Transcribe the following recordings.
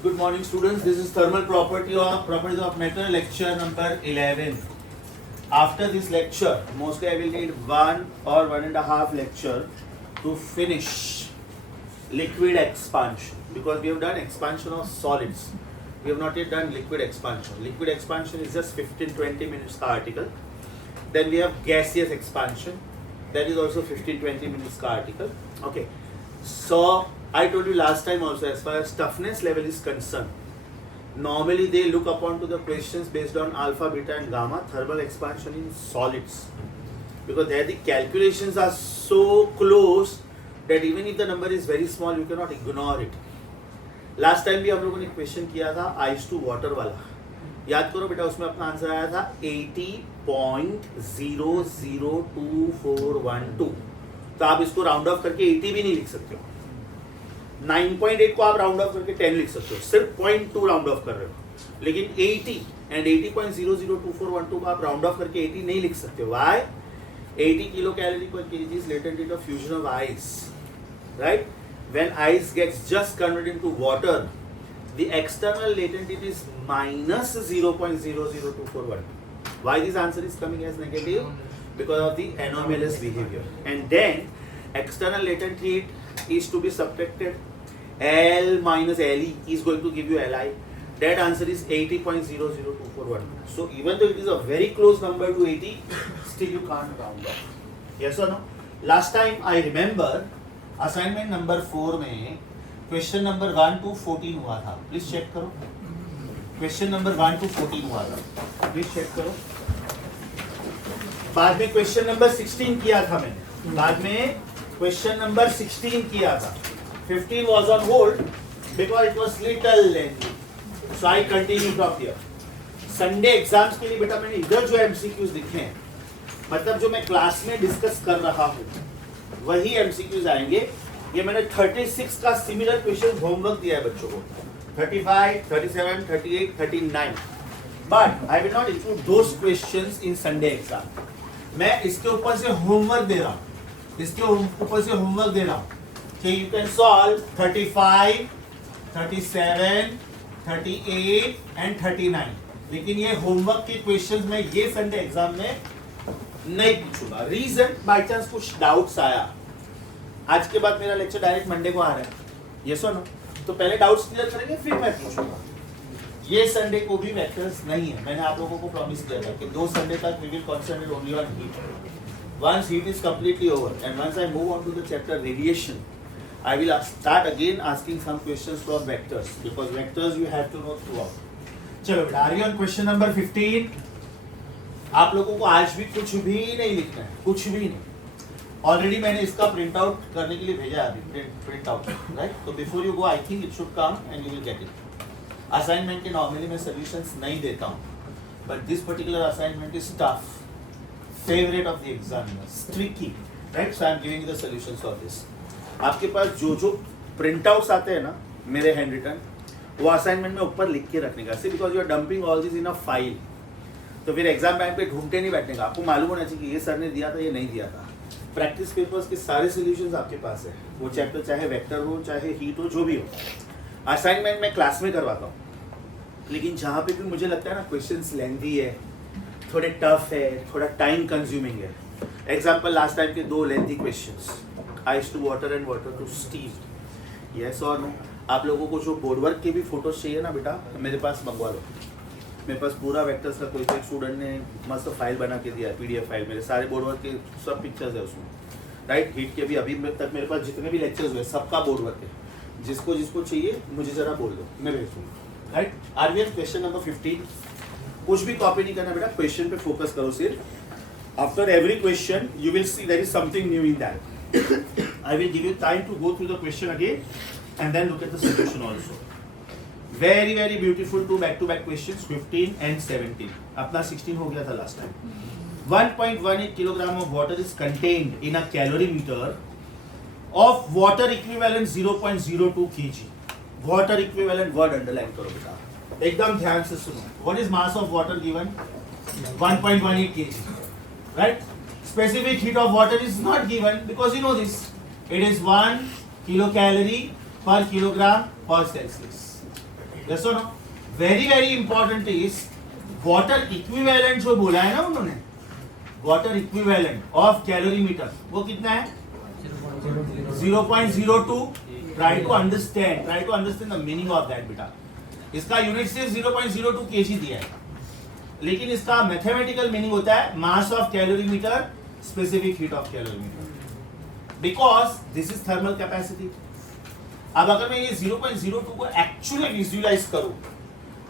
Good morning, students. This is thermal properties of metal, lecture number 11. After this lecture, mostly I will need 1 or 1.5 lecture to finish liquid expansion, because we have done expansion of solids. We have not yet done liquid expansion. Liquid expansion is just 15-20 minutes article. Then we have gaseous expansion. That is also 15-20 minutes article. Okay. So I told you last time also, as far as toughness level is concerned, normally they look upon to the questions based on alpha, beta and gamma, thermal expansion in solids, because there the calculations are so close that even if the number is very small, you cannot ignore it. Last time भी हम लोगों ने question किया था ice to water वाला, याद करो बेटा, उसमें अपना आंसर आया था 80.002412. तो आप इसको राउंड ऑफ करके 80 भी नहीं लिख सकते हो, 9.8 को आप राउंड ऑफ करके 10 लिख सकते हो, सिर्फ 0.2 राउंड ऑफ कर रहे हो. लेकिन 80 एंड 80.002412 को आप राउंड ऑफ करके 80 नहीं लिख सकते हो. व्हाई? 80 किलो कैलोरी पर KG is latent heat of fusion of ice, right? When ice gets just converted into water, the external latent heat is minus 0.00241. Why this answer is coming as negative? Because of the anomalous behavior. And then external latent heat is to be subtracted. L minus LE is going to give you Li. That answer is 80.00241. So even though it is a very close number to 80, still you can't round off. Yes or no? Last time I remember assignment number 4 में question number 1 to 14 हुआ था. Please check करो. Question number 1 to 14 हुआ था, please check करो. बाद में question number 16 किया था मैंने, बाद में क्वेश्चन नंबर 16 किया था. 15 was on hold because it was little lengthy, so I continue from here. Sunday exams के लिए बेटा मैंने इधर जो एमसीक्यूज लिखे हैं, मतलब जो मैं क्लास में डिस्कस कर रहा हूँ वही एमसीक्यूज आएंगे. ये मैंने 36 का सिमिलर क्वेश्चन होमवर्क दिया है बच्चों को, 35, 37, 38, 39. But I will not include those questions in Sunday exam. मैं इसके ऊपर से होमवर्क दे रहा हूँ, इसके ऊपर से होमवर्क दे रहा हूँ कि यू कैन सॉल्व 35, 37, 38 एंड 39. लेकिन ये होमवर्क के क्वेश्चंस में ये संडे एग्जाम में नहीं पूछूंगा. रीजन, बाय चांस कुछ डाउट्स आया. आज के बाद मेरा लेक्चर डायरेक्ट मंडे को आ रहा है, यस और नो? तो पहले डाउट्स क्लियर करेंगे फिर मैं पूछूंगा. ये संडे को भी वेक्टर्स नहीं है. मैंने आप लोगों को प्रॉमिस किया था कि 2 संडे तक we will concentrate only on heat. Once heat is completely over and once I move on to the chapter radiation, I will start again asking some questions from vectors, because vectors you have to know throughout. चलो बेटा, are you on question number 15? आप लोगों को आज भी कुछ भी नहीं लिखना है, कुछ भी नहीं. ऑलरेडी मैंने इसका प्रिंट आउट करने के लिए भेजा है अभी, प्रिंट आउट, राइट? तो before you go I think it should come and you will get it. Assignment के नॉर्मली मैं सॉल्यूशंस नहीं देता हूँ, but this particular assignment is tough, favourite of the examiners, tricky, right? So I am giving the solutions of this. आपके पास जो जो print outs आते हैं ना मेरे हैंड रिटन, वो असाइनमेंट में ऊपर लिख के रखने का, see because you are dumping all this in a file. तो फिर एग्जाम टाइम पे ढूंढते नहीं बैठने का. आपको मालूम होना चाहिए कि ये सर ने दिया था, ये नहीं दिया था. प्रैक्टिस पेपर्स के सारे सॉल्यूशंस आपके पास है, वो चैप्टर चाहे वेक्टर हो चाहे हीट हो, जो भी हो. असाइनमेंट मैं क्लास में करवाता हूँ, लेकिन जहाँ पे भी मुझे लगता है ना क्वेश्चंस लेंथी है, थोड़े टफ है, थोड़ा टाइम कंज्यूमिंग है. एग्जाम्पल लास्ट टाइम के 2 lengthy questions, ice to water and water to steam. Yes और नो? आप लोगों को जो बोर्ड वर्क के भी फोटोज चाहिए ना बेटा, मेरे पास मंगवा लो. मेरे पास पूरा वेक्टर्स का कोई एक स्टूडेंट ने मस्त फाइल बना के दिया है, पीडीएफ फाइल. मेरे सारे बोर्ड वर्क के सब पिक्चर्स है उसमें, राइट? हीट के भी अभी तक मेरे पास जितने भी लेक्चर्स हुए सबका बोर्ड वर्क है. जिसको जिसको चाहिए मुझे जरा बोल दो, मैं भेज दूँगा, right? Are we on question number 15. कुछ भी कॉपी नहीं करना बेटा, क्वेश्चन पे फोकस करो सिर्फ. After every question you will see there is something new in that. I will give you time to go through the question again and then look at the solution also. Very very beautiful 2 back-to-back questions, 15 and 17. अपना 16 हो गया था last time. 1.18 kilogram of water is contained in a calorimeter of water equivalent 0.02 kg. Water equivalent word underline करो बेटा, एकदम ध्यान से सुनो. What is mass of water given? 1.18 kg, right? Specific heat of water is not given because you know this. It is 1 kilocalorie per kilogram per Celsius. Yes or no? Very important is water equivalent जो बोला है ना उन्होंने, water equivalent of calorimeter वो कितना है 0.02. Try to understand the meaning of that बेटा. इसका यूनिट सिर्फ 0.02 kg दिया है, लेकिन इसका मैथमेटिकल मीनिंग होता है mass of calorimeter, specific heat of calorimeter, because this is thermal capacity. अब अगर मैं ये 0.02 को एक्चुअली विजुअलाइज करूं,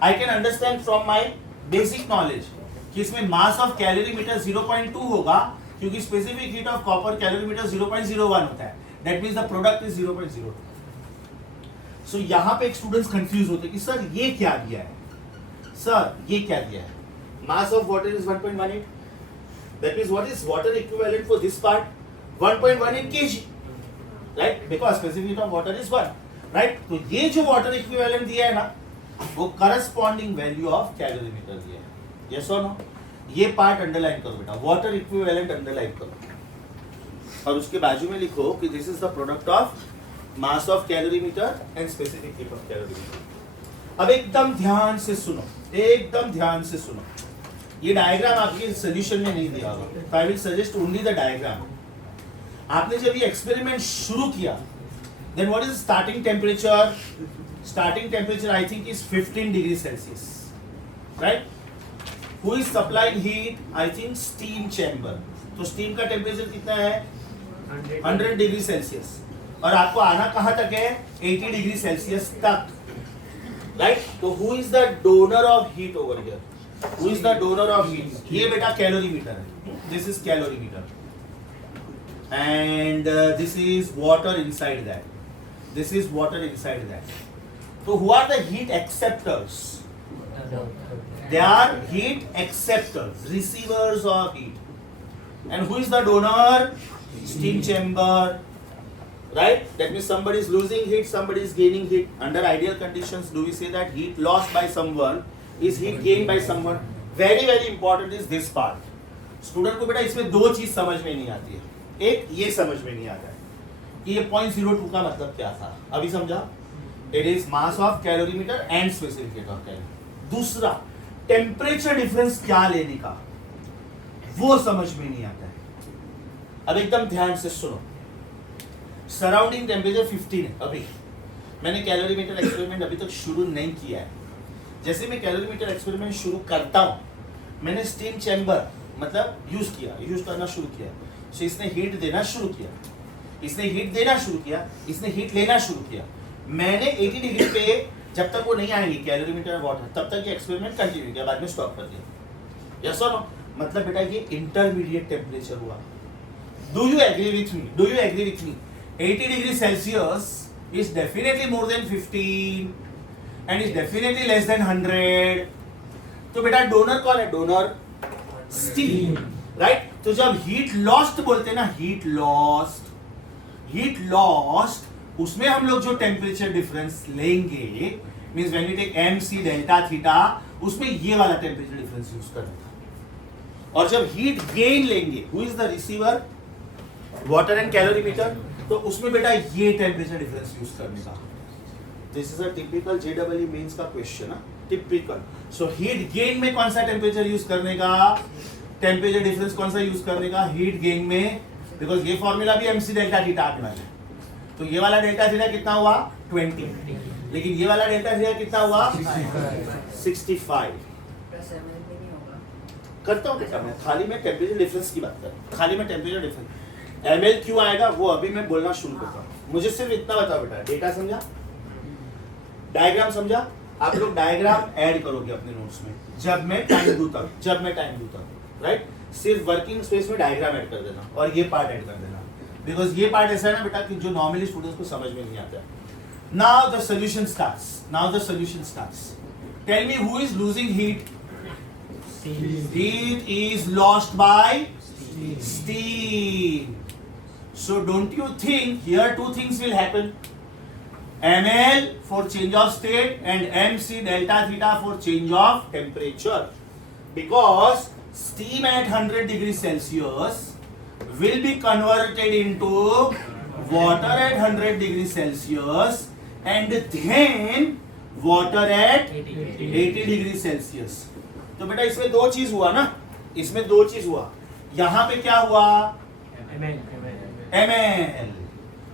I can understand from my basic knowledge कि इसमें मास ऑफ कैलोरीमीटर 0.2 होगा, क्योंकि specific heat of copper calorimeter 0.01 होता है. That means the product is 0.02. सो यहां पे एक स्टूडेंट्स कंफ्यूज होते हैं कि सर ये क्या दिया है, सर ये क्या दिया है. Mass of water is 1.18. That means what is water equivalent for this part? 1.18 kg. Right? Because specific heat of water is 1. Right? तो ये जो water equivalent दिया है ना, वो corresponding value of calorimeter दिया है. Yes or no? ये part underline करो बेटा. Water equivalent underline करो. और उसके बाजू में लिखो कि this is the product of mass of calorimeter and specific heat of calorimeter. अब एकदम ध्यान से सुनो. ये डायग्राम आपके सोल्यूशन में नहीं दिया होगा, तो I will suggest only the diagram. आपने जब ये एक्सपेरिमेंट शुरू किया, then what is starting temperature? Starting temperature I think is 15 degree Celsius, right? Who is supplying heat? I think steam chamber. तो स्टीम का टेम्परेचर कितना है? 100 डिग्री सेल्सियस. और आपको आना कहां तक है? 80 डिग्री सेल्सियस तक, राइट? तो who is the donor of heat over here? Who is the donor of heat? ये बेटा कैलोरीमीटर है. This is calorimeter. And this is water inside that. This is water inside that. So who are the heat acceptors? They are heat acceptors, receivers of heat. And who is the donor? Steam chamber. Right? That means somebody is losing heat, somebody is gaining heat. Under ideal conditions, do we say that heat lost by someone is heat gained by someone? Very important is this part. Student को बेटा इसमें दो चीज समझ में नहीं आती है. एक ये समझ में नहीं आता है कि ये 0.02 का मतलब क्या था. अभी समझा? It is mass of calorimeter and specific heat of calorie. दूसरा, टेम्परेचर डिफरेंस क्या लेने का, वो समझ में नहीं आता है. अब एकदम ध्यान से सुनो. सराउंडिंग टेम्परेचर 15 है. अभी मैंने कैलोरीमीटर एक्सपेरिमेंट अभी तक शुरू नहीं किया है. जैसे मैं कैलोरीमीटर एक्सपेरिमेंट शुरू करता हूं, मैंने स्टीम चैम्बर मतलब यूज करना शुरू किया. सो इसने हीट देना शुरू किया, इसने हीट लेना शुरू किया. मैंने 80 डिग्री पे जब तक वो नहीं आएंगे कैलोरीमीटर और वाटर, तब तक ये एक्सपेरिमेंट कंटिन्यू किया, बाद में स्टॉप कर दिया. यस और नो? मतलब बेटा ये इंटरमीडिएट टेम्परेचर हुआ. Do you agree with me? 80 degree Celsius is definitely more than 15 and is definitely less than 100. तो बेटा डोनर कौन है? Donor steam, right? तो जब हीट लॉस्ट बोलते हैं ना, हीट लॉस्ट, उसमें हम लोग जो टेम्परेचर डिफरेंस लेंगे, means when we take mc delta theta, उसमें ये वाला टेम्परेचर डिफरेंस यूज करना. और जब हीट गेन लेंगे, who is the receiver? Water and calorimeter. तो उसमें बेटा ये टेम्परेचर डिफरेंस यूज करने का. दिस इज अ टिपिकल जेडब्ल्यू मेंस का क्वेश्चन है, टिपिकल. सो हीट गेन में कौन सा टेम्परेचर यूज करने का, टेम्परेचर डिफरेंस कौन सा यूज करने का हीट गेन में? बिकॉज ये फॉर्मूला भी mc डेल्टा थीटा अपना है. तो ये वाला डेल्टा थीटा कितना हुआ? 20. लेकिन ये वाला डेल्टा थीटा कितना हुआ? 65. करता हूँ बेटा, मैं खाली में टेम्परेचर डिफरेंस की बात कर रहा हूँ. खाली में टेम्परेचर डिफरेंस ml क्यों आएगा वो अभी मैं बोलना शुरू करता हूँ. मुझे सिर्फ इतना बताओ बेटा, डेटा समझा, डायग्राम समझा? आप लोग डायग्राम ऐड करोगे अपने नोट्स में जब मैं टाइम दूं तक, राइट? सिर्फ वर्किंग स्पेस में डायग्राम ऐड कर देना और ये पार्ट ऐड कर देना, बिकॉज ये पार्ट ऐसा है ना बेटा कि जो नॉर्मली स्टूडेंट्स को समझ में नहीं आता. Now the solution starts. Tell me who is losing heat? Heat is lost by steam. So don't you think here two things will happen? ml for change of state and mc delta theta for change of temperature. Because steam at 100 degrees Celsius will be converted into water at 100 degrees Celsius, and then water at 80 degree Celsius. तो बेटा इसमें दो चीज हुआ ना, इसमें दो चीज हुआ। यहां पे क्या हुआ, ml,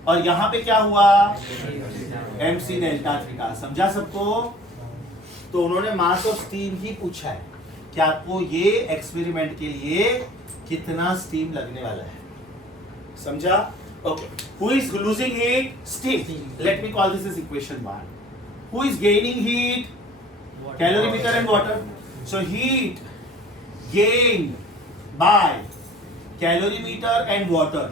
और यहां पे क्या हुआ, mc डेल्टा थीटा। समझा सबको? तो उन्होंने मास ऑफ स्टीम ही पूछा है कि आपको ये एक्सपेरिमेंट के लिए कितना स्टीम लगने वाला है। समझा? Okay. Who is losing heat? Steam. Let me call this is equation 1. Who is gaining heat? Calorimeter and water. So heat gained by calorimeter and water.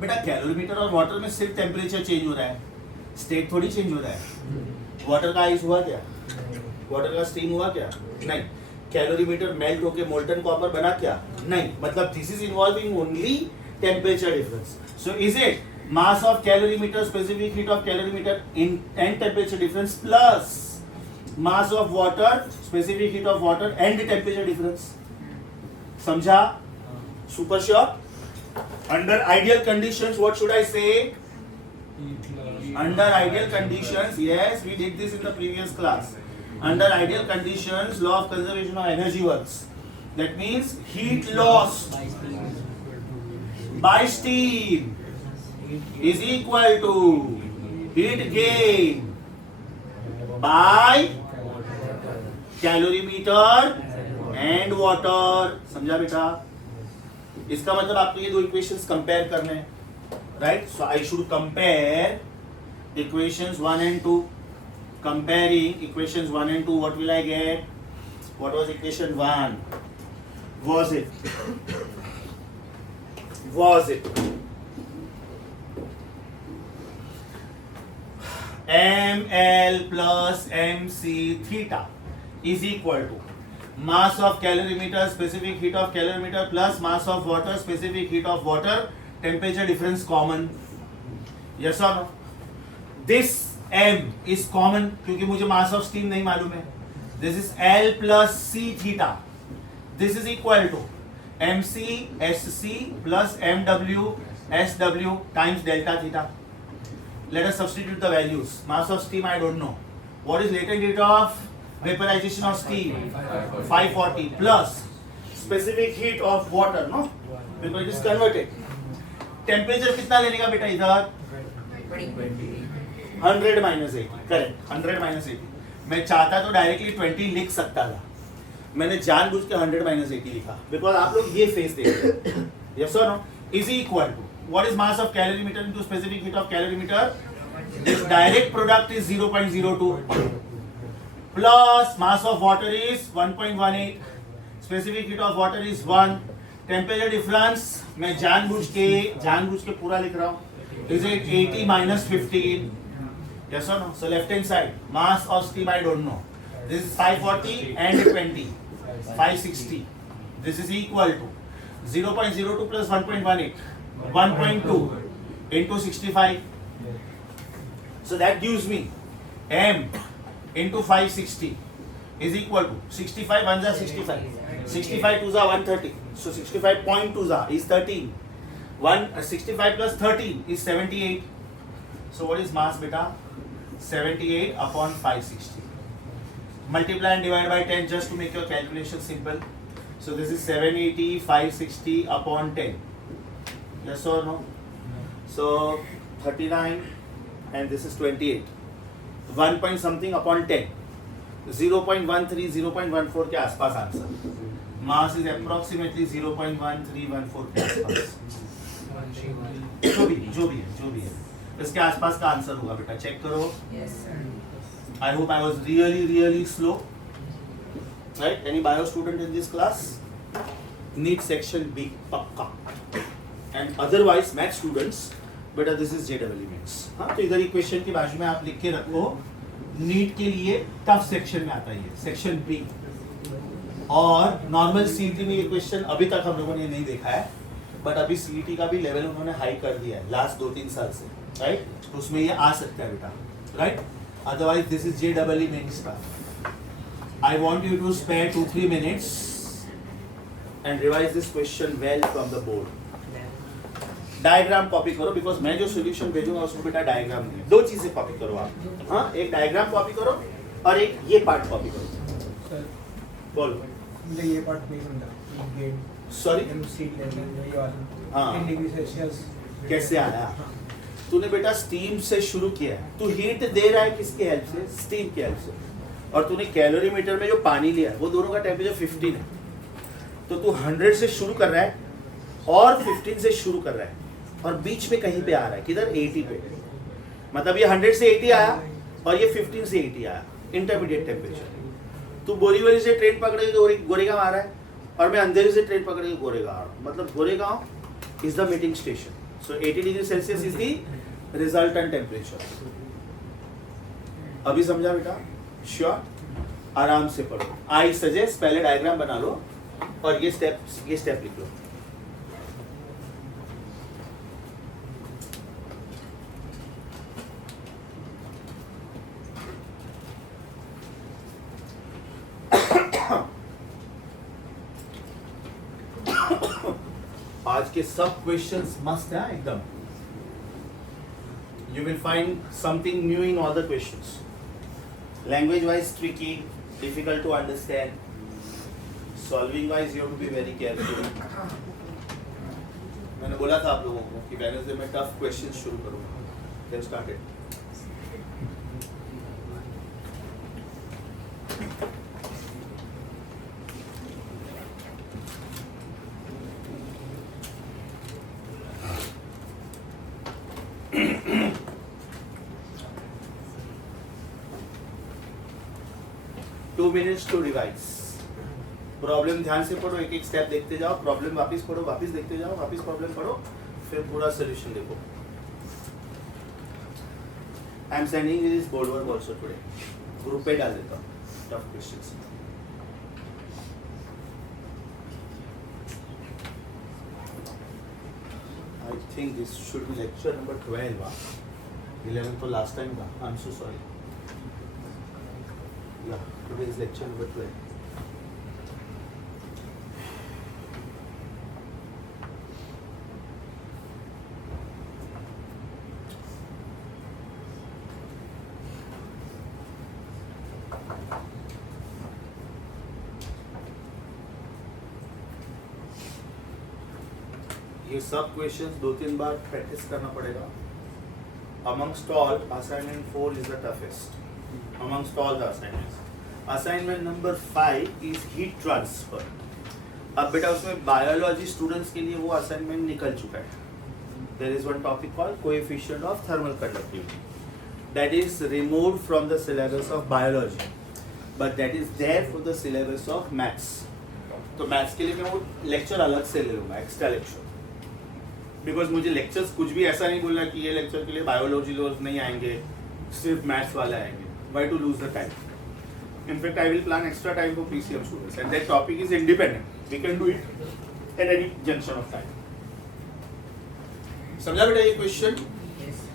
बेटा कैलोरीमीटर और वाटर में सिर्फ टेम्परेचर चेंज हो रहा है, स्टेट थोड़ी change हो रहा है। वाटर का आइस हुआ क्या? वाटर का स्टीम हुआ क्या? नहीं। कैलोरीमीटर मेल्ट होके मोल्टन कॉपर बना क्या? नहीं। मतलब this is involving only temperature difference. So is it mass of calorimeter, specific heat of calorimeter in and temperature difference plus mass of water, specific heat of water and the temperature difference. समझा? Super sure? Under ideal conditions, what should I say? Under ideal conditions, yes, we did this in the previous class. Under ideal conditions, law of conservation of energy works. That means heat loss by steam is equal to heat gain by calorimeter and water. समझा बेटा? इसका मतलब आपको ये दो equations compare करने हैं, right? So I should compare equations 1 and 2. Comparing equations 1 and 2, what will I get? What was equation 1? Was it ml plus mc theta is equal to mass of calorimeter, specific heat of calorimeter plus mass of water, specific heat of water, temperature difference common? Yes or no? This m is common क्योंकि मुझे mass of steam नहीं मालूम है. This is L plus C theta. This is equal to mc sc plus mw sw times delta theta. Let us substitute the values. Mass of steam I don't know. What is latent heat of vaporization of steam? 540 plus specific heat of water, no? Because it is converted. Temperature कितना लेने का बेटा इधर? 100 minus 80. Correct. 100 minus 80. मैं चाहता तो directly 20 लिख सकता था. मैंने जानबूझ के 100 minus 80 लिखा. Because आप लोग ये फेस देखते हैं. Yes or no? Is equal to what is mass of calorimeter into specific heat of calorimeter? This direct product is 0.02 plus mass of water is 1.18. Specific heat of water is 1. Temperature difference मैं जानबूझ के पूरा लिख रहा हूँ. Is it 80 minus 15? Yes or no? So left hand side mass of steam I don't know. This is 540 and 20. 560. This is equal to 0.02 plus 1.18. 1.2 into 65. So that gives me m into 560 is equal to 65 1s are 65. 65 2s are 130. So 65.2s is 13. 65 plus 13 is 78. So what is mass beta? 78 upon 560. Multiply and divide by 10 just to make your calculation simple. So this is 780 560 upon 10. Yes or no? So 39 and this is 28. 1 point something upon 10. 0.13 0.14 के आसपास answer. Mass is approximately 0.1314 के आसपास. जो भी है इसके आसपास का आंसर होगा बेटा. चेक करो. I hope I was really slow. Right? Any bio student in this class? Need section B पक्का. And otherwise math students, बेटा this is JEE maths. हाँ, तो इधर इक्वेशन के बाजू में आप लिख के रखो. नीट के लिए टफ सेक्शन में आता है ये सेक्शन बी. और नॉर्मल सीईटी में ये क्वेश्चन अभी तक हम लोगों ने नहीं देखा है, बट अभी सीईटी का भी लेवल उन्होंने हाई कर दिया है लास्ट 2-3 साल से, राइट? तो उसमें ये आ सकता है बेटा, right? Otherwise this is JEE main stuff. I want you to spare 2-3 minutes and revise this question well from the board. Diagram copy करो, बिकॉज मैं जो सोल्यूशन भेजूंगा उसमें बेटा डायग्राम नहीं है। दो चीजें कॉपी करो आप, हाँ, एक डायग्राम कॉपी करो और एक ये पार्ट कॉपी करो। सर बोलो। मुझे ये पार्ट नहीं समझा, गेट सॉरी, एमसी ये वाला हाँ। 10 डिग्री सेल्सियस कैसे आया? तूने बेटा स्टीम से शुरू किया है, तू हीट दे रहा है किसके हेल्प से? स्टीम के हेल्प से। और तूने कैलोरीमीटर में जो पानी लिया है वो दोनों का टेम्परेचर 15 है, तो तू 100 से शुरू कर रहा है और 15 से शुरू कर रहा है और बीच में कहीं पे आ रहा है, किधर? 80 पे। मतलब ये 100 से 80 आया और ये 15 से 80 आया, इंटरमीडिएट टेम्परेचर। तू बोरीवली से ट्रेन पकड़ के गोरेगांव आ रहा है और मैं अंधेरी से ट्रेन पकड़ के गोरेगांव आ रहा हूँ, मतलब Goregaon is the meeting station. So 80 degree Celsius is the resultant temperature. अभी समझा बेटा? श्योर? आराम से पढ़ो। आई सजेस्ट पहले डायग्राम बना लो और ये स्टेप लिख लो। आज के सब क्वेश्चंस मस्त हैं एकदम। You will find something new in all the questions. Language wise tricky, difficult to understand. Solving wise you have to be very careful. मैंने बोला था आप लोगों को कि वेडनेसडे में टफ क्वेश्चंस शुरू करूंगा। Get started. Two minutes to revise. Problem ध्यान से पढ़ो, एक एक स्टेप देखते जाओ, प्रॉब्लम वापस पढ़ो, वापस देखते जाओ, वापस प्रॉब्लम पढ़ो, फिर पूरा सोल्यूशन देखो। I am sending this board work also today, group पे डाल देता हूँ tough questions. I think this should be lecture number 12। 11 तो लास्ट टाइम था। I am so sorry. Yeah, today is lecture number 12. ये सब क्वेश्चंस 2-3 बार practice करना पड़ेगा। Amongst all, assignment 4 is the toughest. Amongst all the assignments. Assignment number 5 is heat transfer. अब बेटा उसमें biology students के लिए वो असाइनमेंट निकल चुका है। There is one topic called coefficient of thermal conductivity. That is removed from the syllabus of biology, but that is there for the syllabus of maths. तो मैथ्स के लिए मैं वो लेक्चर अलग से ले लूँगा, एक्स्ट्रा लेक्चर। बिकॉज मुझे लेक्चर्स कुछ भी ऐसा नहीं बोलना कि ये लेक्चर के लिए बायोलॉजी लोग नहीं आएंगे, सिर्फ मैथ्स वाले आएंगे। Why to lose the time? In fact, I will plan extra time for PCM students, and that topic is independent. We can do it at any junction of time. समझा बेटा ये question?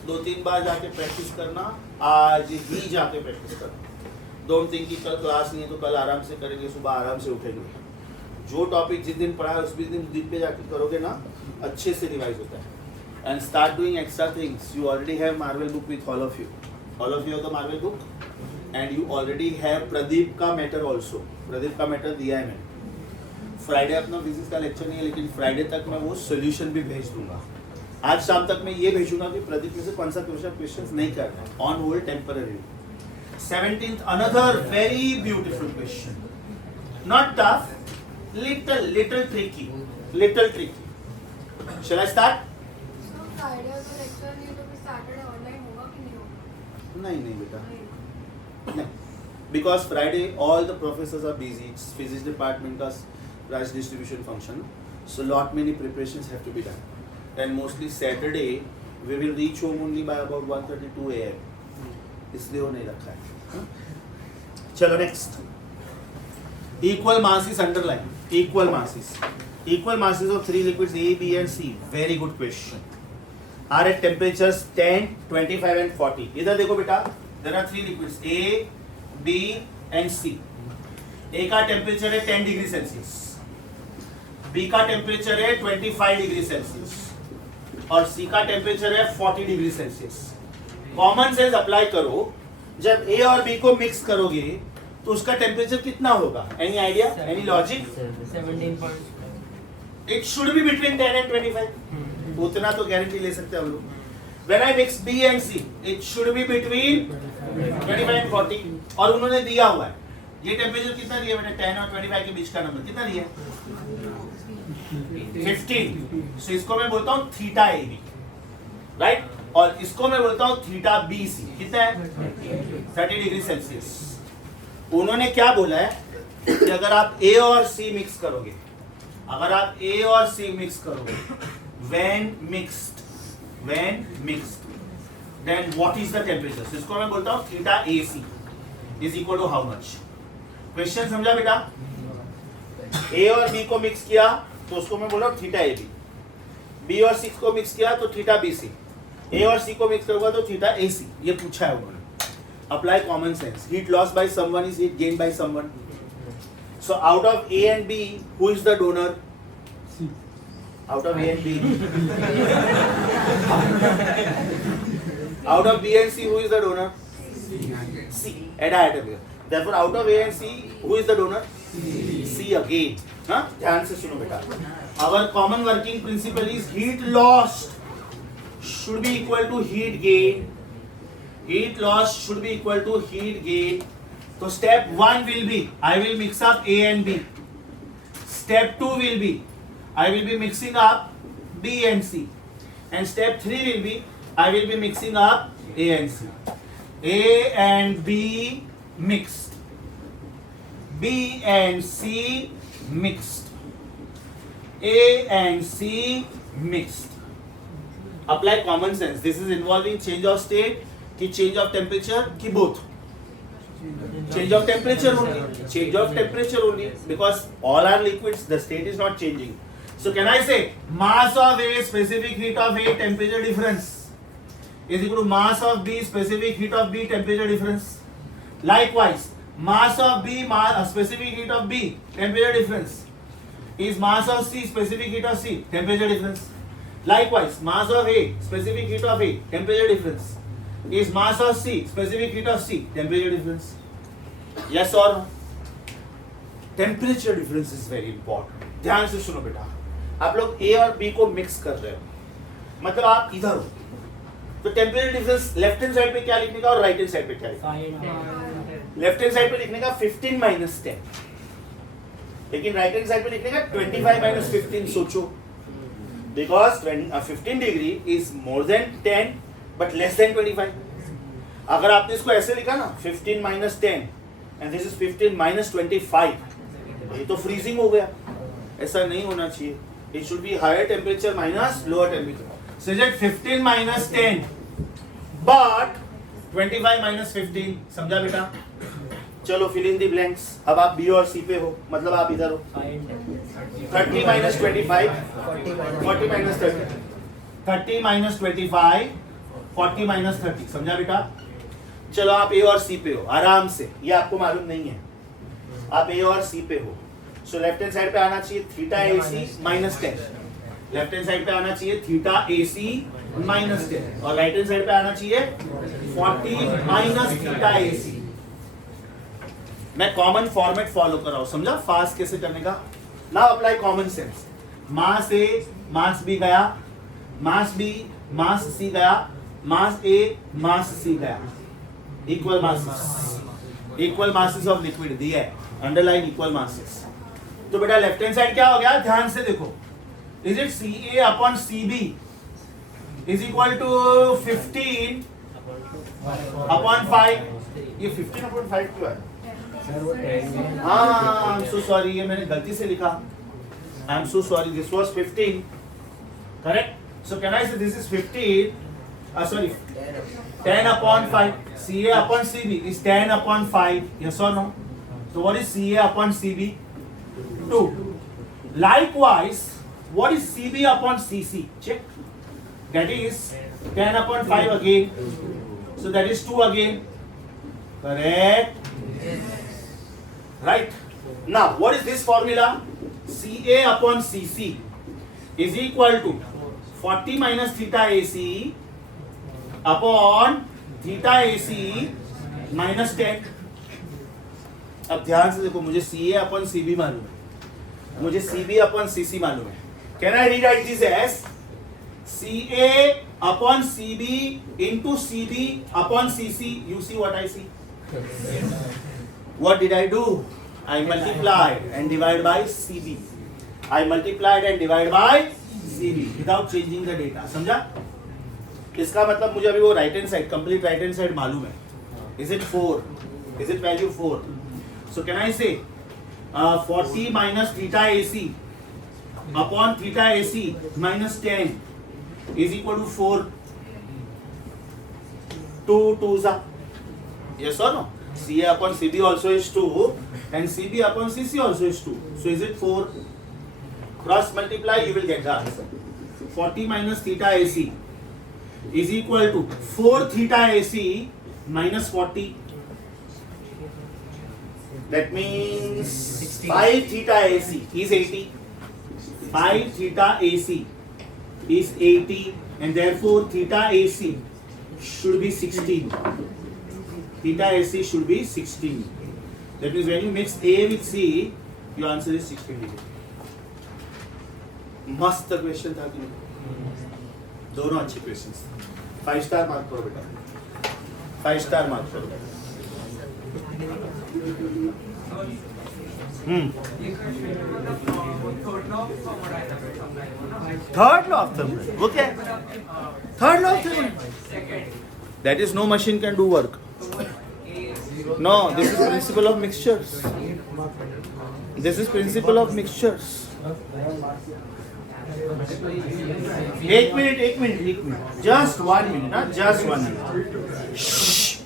2-3 बार जाके practice करना, आज ही जाके practice करना। Don't think कि कल क्लास नहीं है तो कल आराम से करेंगे, सुबह आराम से उठेंगे। जो टॉपिक जिस दिन पढ़ा है उस दिन पे जाके करोगे ना, अच्छे से रिवाइज होता है। And start doing extra things. You already have Marvel book with all of you have the Marvel book, and you already have Pradeep का मैटर ऑल्सो। प्रदीप का मैटर दिया है मैंने। फ्राइडे अपना फिजिक्स का लेक्चर नहीं है, लेकिन फ्राइडे तक मैं वो सोल्यूशन भी भेज दूंगा। आज शाम तक मैं ये भेजूंगा कि प्रदीप में से कौन सा क्वेश्चन नहीं करना है, on hold temporary. 17th another very beautiful question, not tough, little tricky. Shall I start? So Friday का lecture नहीं तो फिर Saturday online होगा कि नहीं होगा? नहीं बेटा, नहीं, because Friday all the professors are busy. It's physics department का prize distribution function, so lot many preparations have to be done. And mostly Saturday we will reach home only by about 1:32 AM. इसलिए वो नहीं रखा है। चलो next. Equal masses underline. Equal masses of 3 liquids A, B and C. Very good question. Are at temperatures 10, 25 and 40. इधर देखो बेटा, there are 3 liquids A, B and C. A का टेम्परेचर है 10 डिग्री सेल्सियस, B का temperature है 25 degree Celsius, और सी का temperature है 40 degree Celsius. Common sense apply करो, जब ए और बी को मिक्स करोगे तो उसका टेम्परेचर कितना होगा? Any idea, any logic? 17. It should be between 10 and 25। उतना तो गारंटी ले सकते हैं हम लोग। When I mix B and C, it should be between 25 and 40। और उन्होंने दिया हुआ है ये टेम्परेचर कितना दिया बेटा? 10 और 25 के बीच का नंबर कितना दिया? 15। सो इसको मैं बोलता हूँ थीटा ए बी, राइट? और इसको मैं बोलता हूँ थीटा बी सी। कितना है? 30 डिग्री सेल्सियस। उन्होंने क्या बोला है कि अगर आप ए और सी मिक्स करोगे, अगर आप ए और सी मिक्स करोगे, when mixed, then what is the temperature? So, इसको मैं बोलता हूँ theta A C is equal to how much? Question समझा बेटा? ए और बी को मिक्स किया तो उसको मैं बोल रहा हूँ थीटा ए बी। बी और सी को मिक्स किया तो थीटा बी सी। ए और सी को मिक्स करूंगा तो थीटा ए सी। ये पूछा है उन्होंने। Apply common sense. Heat loss by someone is heat gain by someone. So out of A and B who is the donor? Out of A and B. Out of B and C, who is the donor? C. Add item here. Therefore, out of A and C, who is the donor? C again. हाँ? ध्यान से सुनो बेटा. Our common working principle is heat lost should be equal to heat gain. Heat loss should be equal to heat gain. So step 1 will be I will mix up A and B. Step 2 will be I will be mixing up B and C, and step 3 will be I will be mixing up A and C. A and B mixed. B and C mixed. A and C mixed. Apply common sense. This is involving change of state, ki change of temperature, ki both. Change of temperature only. Change of temperature only, because all are liquids. The state is not changing. So can I say mass of A, specific heat of A, temperature difference is equal to mass of B, specific heat of B, temperature difference. Likewise, mass of B, specific heat of B, temperature difference is mass of C, specific heat of C, temperature difference. Likewise, mass of A, specific heat of A, temperature difference is mass of C, specific heat of C, temperature difference. Yes or no? Temperature difference is very important. ध्यान से सुनो बेटा। आप लोग ए और B को mix कर रहे हो, मतलब आप इधर हो, तो temperature difference left hand side पे क्या लिखने का और राइट हैंड साइड पे क्या लिखने का? लेफ्ट हैंड साइड पे लिखने का 15 minus 10, लेकिन राइट हैंड साइड पे लिखने का 25 minus 15। सोचो, because 15 degree is more than 10 but less than 25। अगर आपने इसको ऐसे लिखा ना 15 minus 10 and this is 15 minus 25, ये तो फ्रीजिंग हो गया। ऐसा नहीं होना चाहिए। It should be higher temperature minus lower temperature. So is it 15 minus 10 but 25 minus 15? समझा बेटा? चलो fill in the blanks. अब आप B और C पे हो, मतलब आप इधर हो। 30 minus 25, 40 minus 30, 30 minus 25, 40 minus 30। समझा बेटा? चलो आप A और C पे हो, आराम से। ये आपको मालूम नहीं है, आप A और C पे हो। सो लेफ्ट हैंड साइड पे आना चाहिए theta A C minus 10, left hand side पे आना चाहिए थीटा ए सी माइनस 10, और राइट हैंड साइड पे आना चाहिए 40 माइनस थीटा ए सी। मैं कॉमन फॉर्मेट फॉलो कर रहा हूं, समझा फास्ट कैसे करने का? Now apply common sense. Mass A mass B गया, मास बी मास सी गया, मास ए मास सी गया, equal masses, equal masses of liquid दिया है, अंडरलाइन इक्वल मासेस। तो बेटा लेफ्ट हैंड साइड क्या हो गया? ध्यान से देखो, is it C A upon C B is equal to 15 upon 5। ये 15 अपॉन 5 क्यों है? हाँ, आई एम सो सॉरी, ये मैंने गलती से लिखा, I am so sorry, this was 15, correct? So can I से this is 15, sorry, 10 upon 5. CA upon CB is 10 upon 5. Yes or no? So what is CA upon CB? 2. Likewise, what is CB upon CC? Check. That is 10 upon 5 again. So that is 2 again. Correct? Right. Now, what is this formula? CA upon CC is equal to 40 minus theta AC upon theta AC minus 10. अब ध्यान से देखो, मुझे CA अपन CB मालूम है, मुझे CB अपन CC मालूम है. Can I rewrite this as CA upon CB into CB upon CC? You see what I see? What did I do? I multiplied and divided by CB. I multiplied and divided by CB without changing the data. समझा? इसका मतलब मुझे अभी वो right hand side, complete right hand side मालूम है. Is it 4? Is it value 4? So can I say 40 minus theta AC upon theta AC minus 10 is equal to 4. 2 2s are. Yes or no? CA upon CB also is 2 and CB upon CC also is 2. So is it 4? Cross multiply, you will get the answer. 40 minus theta AC is equal to 4 theta AC minus 40. That means 5 theta AC is 80. 5 theta AC is 80 and therefore theta AC should be 16. Theta AC should be 16. That means when you mix A with C, your answer is 16 degree. मस्त question था कि दोनों अच्छे questions. 5 star mark करो बेटा, 5 star mark करो. Third law of thermodynamics. वो क्या है? Third law of thermodynamics. That is no machine can do work. No, this is principle of mixtures. This is principle of mixtures. एक minute, just 1 minute, ना, just 1 minute. Shh.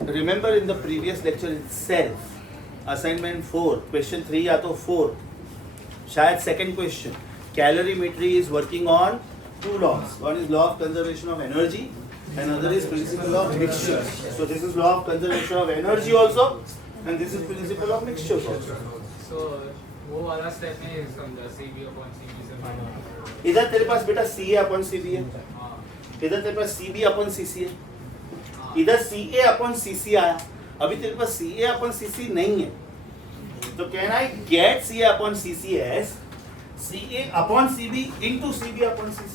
Remember in the previous lecture itself, assignment 4, question 3 या तो 4, शायद second question, calorimetry is working on 2 laws. One is law of conservation of energy and other is principle of mixtures. So this is law of conservation of energy also and this is principle of mixtures also. So वो वाला step में समझा CB upon CB से find out. इधर तेरे पास बेटा CA upon CB है, हाँ. इधर तेरे पास CB upon CC है, इधर CA upon CC आया. अभी तेरे पास CA upon CC नहीं है, तो can I get CA upon CC as CA upon CB into CB upon CC,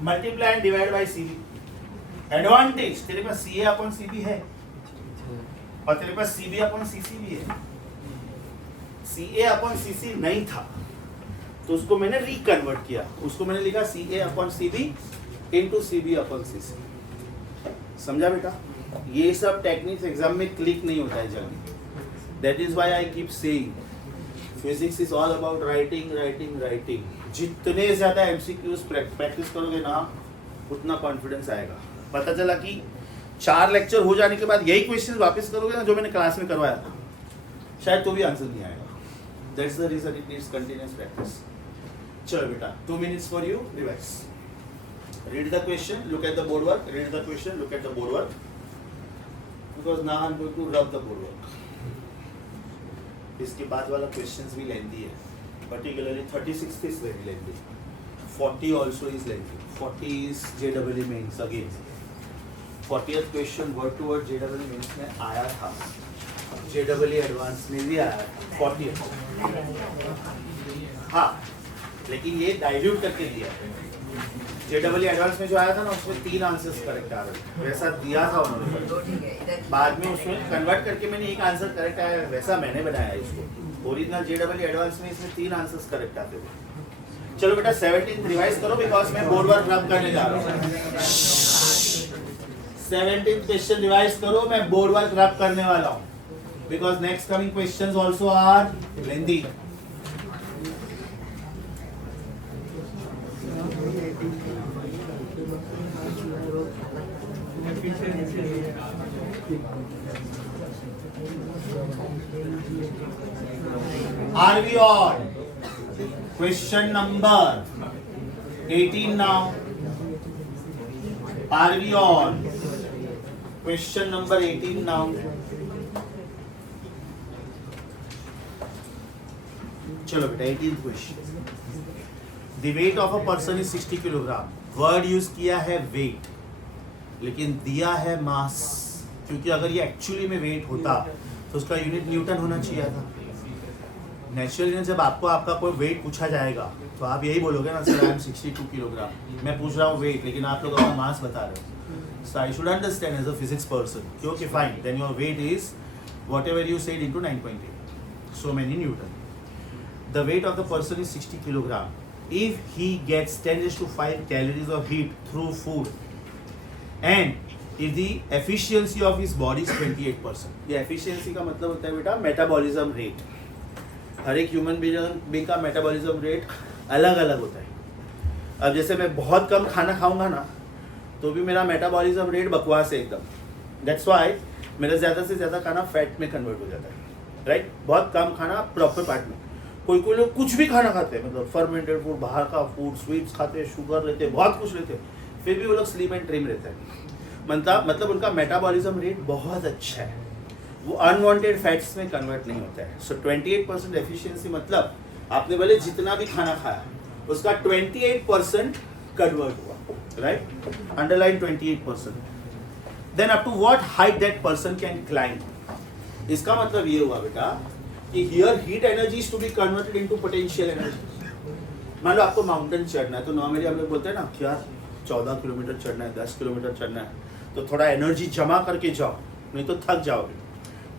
multiply and divide by CB. Advantage, तेरे पास CA upon CB है और तेरे पास CB upon CC भी है. CA upon CC नहीं था तो उसको मैंने रिकन्वर्ट किया, उसको मैंने लिखा CA upon CB into CB upon CC. समझा बेटा? ये सब टेक्निक्स एग्जाम में क्लिक नहीं होता है जल्दी. That is why I keep saying physics is all about writing. जितने ज्यादा एमसीक्यूज प्रैक्टिस करोगे ना उतना कॉन्फिडेंस आएगा. पता चला कि 4 लेक्चर हो जाने के बाद यही क्वेश्चन वापस करोगे ना जो मैंने क्लास में करवाया था, शायद तो भी आंसर नहीं आएगा. That's the reason it needs continuous practice. चलो बेटा, 2 minutes for you revise. Read the question, look at the board work. Read the question, look at the board work. Because now I'm going to rub the board work. इसके बाद वाला questions भी lengthy है. Particularly 36th is very lengthy. 40 also is lengthy. 40 is JEE mains again. 40th question word to word JEE mains में आया था. JEE advanced में भी आया था. 40th. हाँ, लेकिन ये डाइल्यूट करके दिया है. JEE एडवांस में जो आया था ना उसमें 3 आंसर्स करेक्ट आ रहे, वैसा दिया था उन्होंने. बाद में उसमें कन्वर्ट करके मैंने एक आंसर करेक्ट आया, वैसा मैंने बनाया इसको. ओरिजिनल JEE एडवांस में इसमें 3 आंसर्स करेक्ट आते थे. चलो बेटा 17 रिवाइज करो बिकॉज मैं बोर्ड वर्क रब करने जा रहा हूँ. 17 क्वेश्चन रिवाइज करो, मैं बोर्ड वर्क रब करने वाला हूँ because next coming questions also are lengthy. Are we on question number 18 now? Are we on question number 18 now? चलो बेटा 18th question. The weight of a person is 60 kilogram. Word use किया है wait, लेकिन दिया है मास, क्योंकि अगर ये एक्चुअली में वेट होता तो उसका यूनिट न्यूटन होना चाहिए था. नेचुरली जब आपको आपका कोई वेट पूछा जाएगा तो आप यही बोलोगे ना, सर आई एम 62 किलोग्राम. मैं पूछ रहा हूँ वेट, लेकिन आप लोग अपना मास बता रहे हो. So I should understand as a physics person कि okay fine, then your weight is whatever you said into 9.8, so many Newton. The weight of the person is 60 kilogram. If he gets 10⁵ calories of heat through food, and if the efficiency of his body is 28%. ये efficiency का मतलब होता है बेटा metabolism rate. हर एक human being का metabolism rate अलग अलग होता है. अब जैसे मैं बहुत कम खाना खाऊंगा ना तो भी मेरा मेटाबॉलिज्म रेट बकवास है एकदम. दैट्स व्हाई मेरा ज़्यादा से ज़्यादा खाना फैट में कन्वर्ट हो जाता है, राइट. बहुत कम खाना प्रॉपर पार्ट में. कोई लोग कुछ भी खाना खाते हैं, मतलब फर्मेंटेड फूड, बाहर का फूड, स्वीट्स खाते हैं, शुगर लेते हैं, बहुत कुछ लेते हैं, फिर भी वो लोग स्लिम एंड ट्रिम रहते हैं. मतलब उनका मेटाबॉलिज्म रेट बहुत अच्छा है, वो अनवांटेड फैट्स में कन्वर्ट नहीं होता है. सो 28% एफिशिएंसी मतलब आपने बोले जितना भी खाना खाया उसका 28% कन्वर्ट हुआ, right. Underline 28%. Then up to what height that person can climb. इसका मतलब ये हुआ बेटा कि here heat energy is to be converted into potential energy. मान लो आपको माउंटेन चढ़ना है तो नॉर्मली हम लोग बोलते हैं ना कि यार 14 किलोमीटर चढ़ना है, 10 किलोमीटर चढ़ना है, तो थोड़ा एनर्जी जमा करके जाओ, नहीं तो थक जाओगे.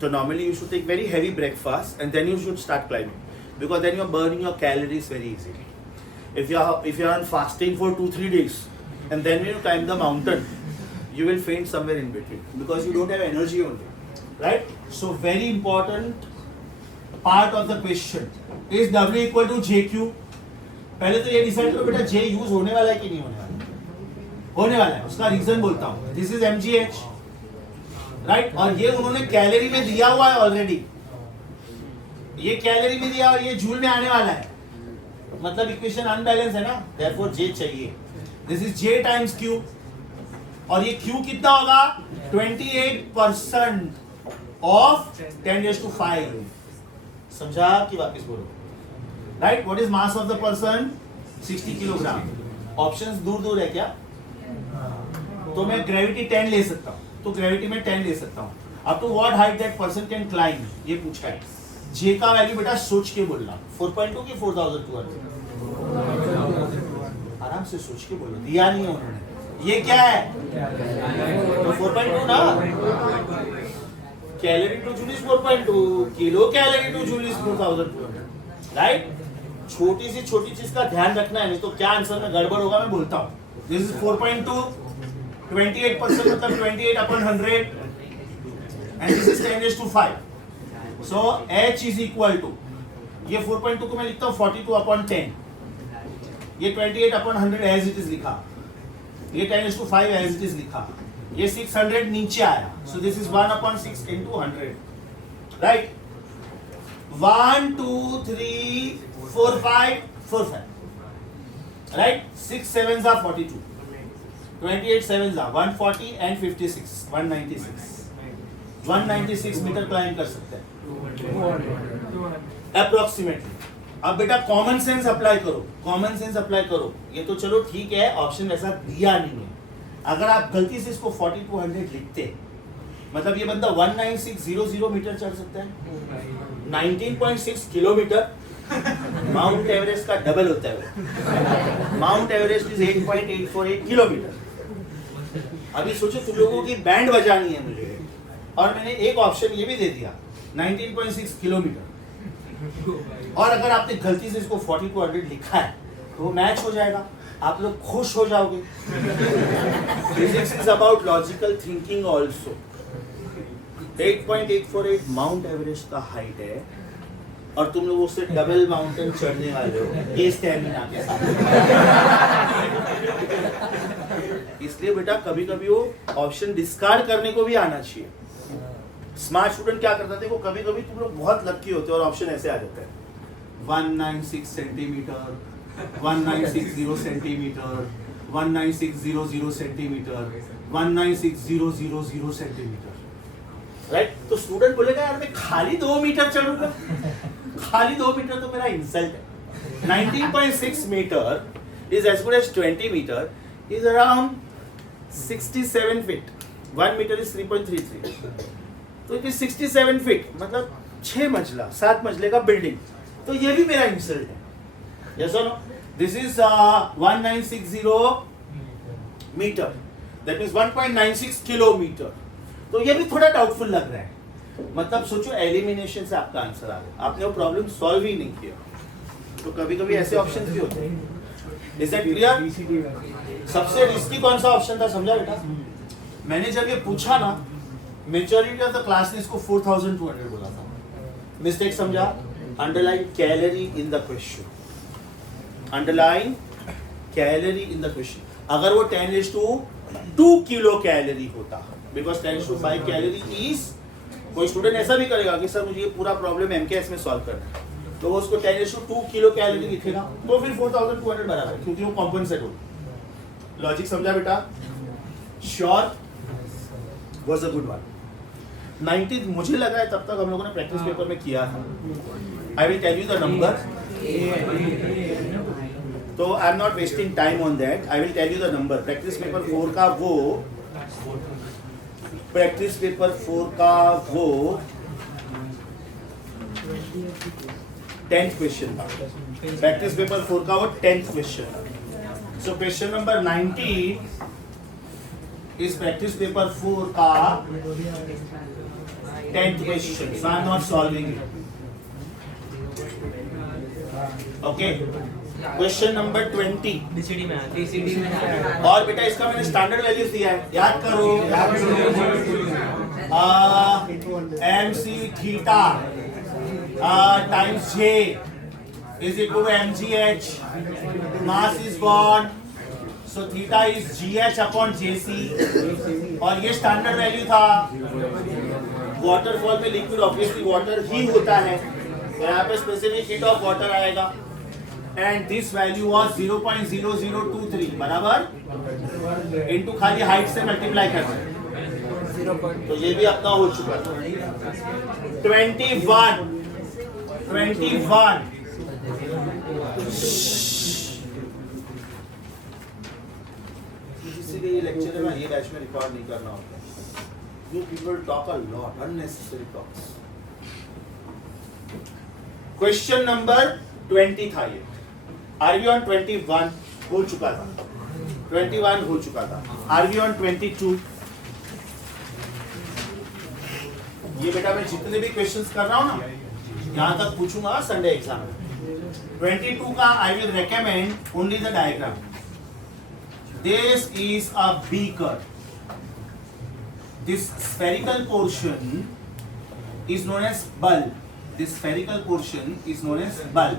तो normally you should take very heavy breakfast and then you should start climbing, because then you are burning your calories very easily. If you are on fasting for 2-3 days and then when you climb the mountain, you will faint somewhere in between because you don't have energy only, right? So very important part of the question is W equal to JQ. पहले तो ये decide करो बेटा J use होने वाला है कि नहीं होने वाला है. होने वाला है, उसका रीजन बोलता हूँ. This is mgh, right. और ये उन्होंने कैलोरी में दिया हुआ है ऑलरेडी, ये कैलोरी में दिया और ये जूल में आने वाला है, मतलब इक्वेशन अनबैलेंस है ना, देयरफॉर J चाहिए. This is J times Q, और ये Q कितना होगा 28% ऑफ 10⁵. समझा कि वापस बोलो, right. What is mass of the person 60 kilogram. Options दूर दूर है क्या, तो मैं ग्रेविटी 10 ले सकता हूँ, तो ग्रेविटी में 10 ले सकता हूँ. Up to what height that person can climb ये पूछा है. J का वैल्यू बेटा सोच के बोलना, 4.2 की 4200. आराम से सोच के बोलो, दिया नहीं है उन्होंने. ये क्या है 4.2 ना, calorie two joule is 4.2, kilo calorie two joule is 2200, right. छोटी सी छोटी चीज का ध्यान रखना है, नहीं तो क्या आंसर में गड़बड़ होगा मैं बोलता हूँ. दिस इज 4.2, 28% मतलब 28/100 and this is 10⁵. So H is equal to, ये 4.2 को मैं लिखता हूँ 42/10, ये 28/100 एज इट इज लिखा, ये 10⁵ एज इट इज लिखा, ये 600 नीचे आया. So this is 1/6 into 100, right. 1 2 3 4 5, right. 6 7s are 42, 28 7s are 140 and 56 196 metre climb कर सकते हैं अप्रोक्सीमेटली. अब बेटा कॉमन सेंस अप्लाई करो, कॉमन सेंस अप्लाई करो. ये तो चलो ठीक है, ऑप्शन वैसा दिया नहीं है. अगर आप गलती से इसको 4200 लिखते, मतलब ये बंदा 19600 मीटर चढ़ सकता है, 19.6 किलोमीटर. माउंट एवरेस्ट का डबल होता है वो. Mount Everest is 8.848 kilometre. अभी सोचो तुम लोगों की बैंड बजानी है मुझे, और मैंने एक ऑप्शन ये भी दे दिया 19.6 किलोमीटर. और अगर आपने गलती से इसको 4200 लिखा है तो मैच हो जाएगा, आप लोग खुश हो जाओगे. Physics is about logical thinking also. 8.848 mount Everest का हाइट है और तुम लोग उससे डबल माउंटेन चढ़ने वाले हो ये स्टैमिना के साथ. इसलिए बेटा कभी कभी वो ऑप्शन डिस्कार्ड करने को भी आना चाहिए. स्मार्ट स्टूडेंट क्या करता है, देखो कभी कभी तुम लोग बहुत लकी होते हो और ऑप्शन ऐसे आ जाता है 196 centimetre, 1960 centimetre, 19600 centimetre, 196,000 centimetre, right. तो स्टूडेंट बोलेगा यार मैं खाली 2 मीटर चढ़ूंगा, खाली 2 मीटर तो मेरा इंसल्ट है। 19.6 metre is as good as 20 meter is around 67 feet. 1 meter is 3.33. तो it is 67 feet, मतलब 6 मंजिला 7 मंजिले का बिल्डिंग, तो ये भी मेरा इंसल्ट है। Yes or no? This is 1960 meter. That means 1.96 kilometre. तो ये भी थोड़ा डाउटफुल लग रहा है। मतलब सोचो एलिमिनेशन से आपका आंसर आ गया, आपने वो प्रॉब्लम सॉल्व ही नहीं किया। तो कभी कभी ऐसे ऑप्शंस भी होते हैं। Is that clear? सबसे रिस्की कौन सा ऑप्शन था समझा बेटा? मैंने जब ये पूछा ना, मेजॉरिटी ऑफ द क्लास ने इसको 4200 बोला था। मिस्टेक समझा? Underline calorie in the question. Underline calorie in the question. अगर वो 10⁻2 किलो कैलोरी होता, बिकॉज 10⁻5 कैलोरी इज, कोई स्टूडेंट ऐसा भी करेगा कि सर मुझे ये पूरा प्रॉब्लम एमकेएस में सॉल्व करना है, तो वो उसको 10⁻2 किलो कैलोरी लिखेगा, तो फिर 4200 बराबर, क्योंकि वो कॉम्पेंसेट हो। लॉजिक समझा बेटा? Sure? Was a good one. 90 मुझे लगा है तब तक हम लोगों ने प्रैक्टिस पेपर में किया था। I will tell you the number, तो I am not wasting time on that. I will tell you the number. Practice paper 4 का वो 10th क्वेश्चन था। प्रैक्टिस पेपर 4 का वो 10th question. So question number 90 इस प्रैक्टिस पेपर 4 का 10th question. So I am not solving it. Okay, question number 20 BCD में BCD में और बेटा इसका मैंने स्टैंडर्ड वैल्यूज दिया है, याद करो। MC theta times J is equal to mgh, mass is gone, so theta is gh upon jc, और ये स्टैंडर्ड वैल्यू था। वाटरफॉल में लिक्विड ऑब्वियसली वाटर ही होता है, तो यहाँ पे स्पेसिफिक हीट ऑफ वाटर आएगा, एंड दिस वैल्यू वाज 0.0023 बराबर इनटू खाली हाइट से मल्टीप्लाई करना है, तो ये भी अपना हो चुका था। 21 किसी के ये लेक्चर में ये बैच में रिकॉर्ड नहीं करना होता। You people talk a lot, unnecessary talks. Question number 20 था ये। Are we on 21? हो चुका था। 21 हो चुका था। Are we on 22? ये बेटा मैं जितने भी क्वेश्चंस कर रहा हूँ ना, यहाँ तक पूछूंगा संडे एग्जाम में। 22 का I will recommend only the diagram. This is a beaker. This spherical portion is known as bulb. This spherical portion is known as bulb,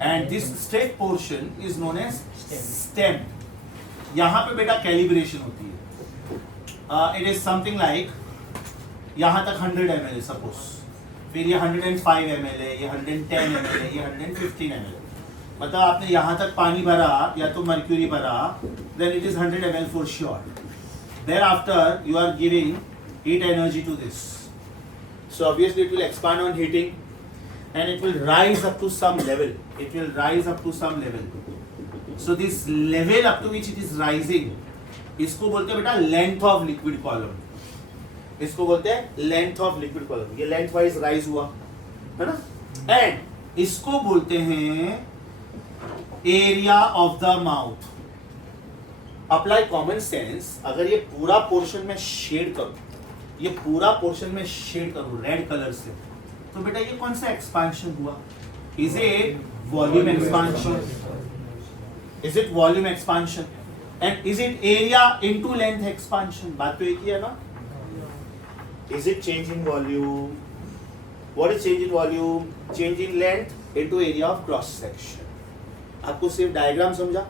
and this straight portion is known as stem. यहाँ पे बेटा calibration होती है। It is something like यहाँ तक 100 ml है suppose, फिर ये 105 ml है, ये 110 ml है, ये 115 ml है। मतलब आपने यहाँ तक पानी भरा या तो मर्क्यूरी भरा, then it is 100 ml for sure. Thereafter you are giving heat energy to this, so obviously it will expand on heating and it will rise up to some level. It will rise up to some level. So this level up to which it is rising, इसको बोलते हैं बेटा length of liquid column. इसको बोलते हैं length of liquid column. ये length wise rise हुआ, है ना? And इसको बोलते हैं area of the mouth. Apply common sense. अगर ये पूरा पोर्शन में शेड करूं, ये पूरा पोर्शन में शेड करूं रेड कलर से, तो बेटा ये कौन सा एक्सपांशन हुआ? Is it volume expansion? Is it volume expansion? And is it area into length expansion? बात तो एक ही है ना। Is it change in volume? What is change in volume? Change in length into area of cross section. आपको सिर्फ diagram समझा,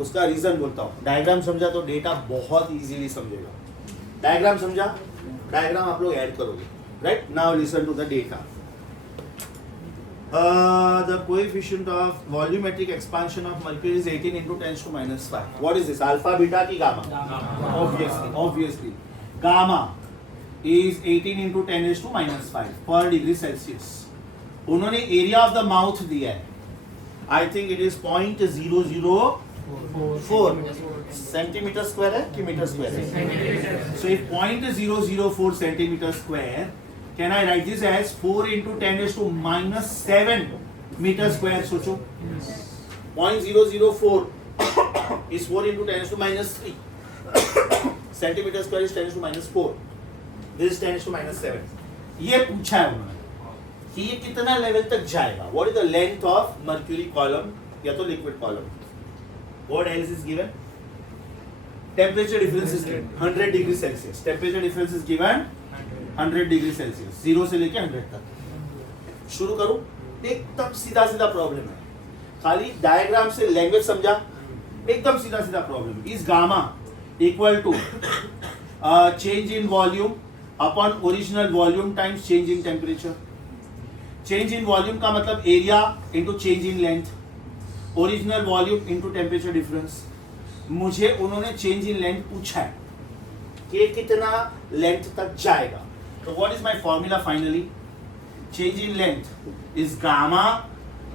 उसका reason बोलता हूँ। डायग्राम समझा तो डेटा बहुत इजीली समझेगा। डायग्राम समझा, डायग्राम आप लोग ऐड करोगे, right? Now listen to the data. The coefficient of volumetric expansion of mercury is 18 into 10 to minus 5. What is this? Alpha, beta की gamma? Obviously. Gamma is 18 into 10 to minus 5 per degree Celsius. उन्होंने area of the mouth दिया है, I think it is 0.004 centimetre square है कि metre square है? So if 0.004 centimetre square, can I write this as 4 into 10⁻⁻7 metre square? सोचो 0.004 is 4 into 10⁻3 centimetre square is 10⁻4, this is 10⁻7. ये पूछा है उन्होंने कि ये कितना लेवल तक जाएगा, what is the length of mercury column या तो liquid column, what else is given, temperature difference is given 100 degree Celsius, temperature difference is given 100 degree Celsius, 0 से लेके 100 तक। शुरू करूं, एकदम सीधा सीधा प्रॉब्लम है, खाली डायग्राम से लैंग्वेज समझा, एकदम सीधा सीधा problem. Is gamma equal to change in volume upon original volume times change in temperature. Change in volume का मतलब area into change in length, original volume into temperature difference. मुझे उन्होंने चेंज इन लेंथ पूछा है कि कितना length तक जाएगा, तो what is my formula finally, change in length is gamma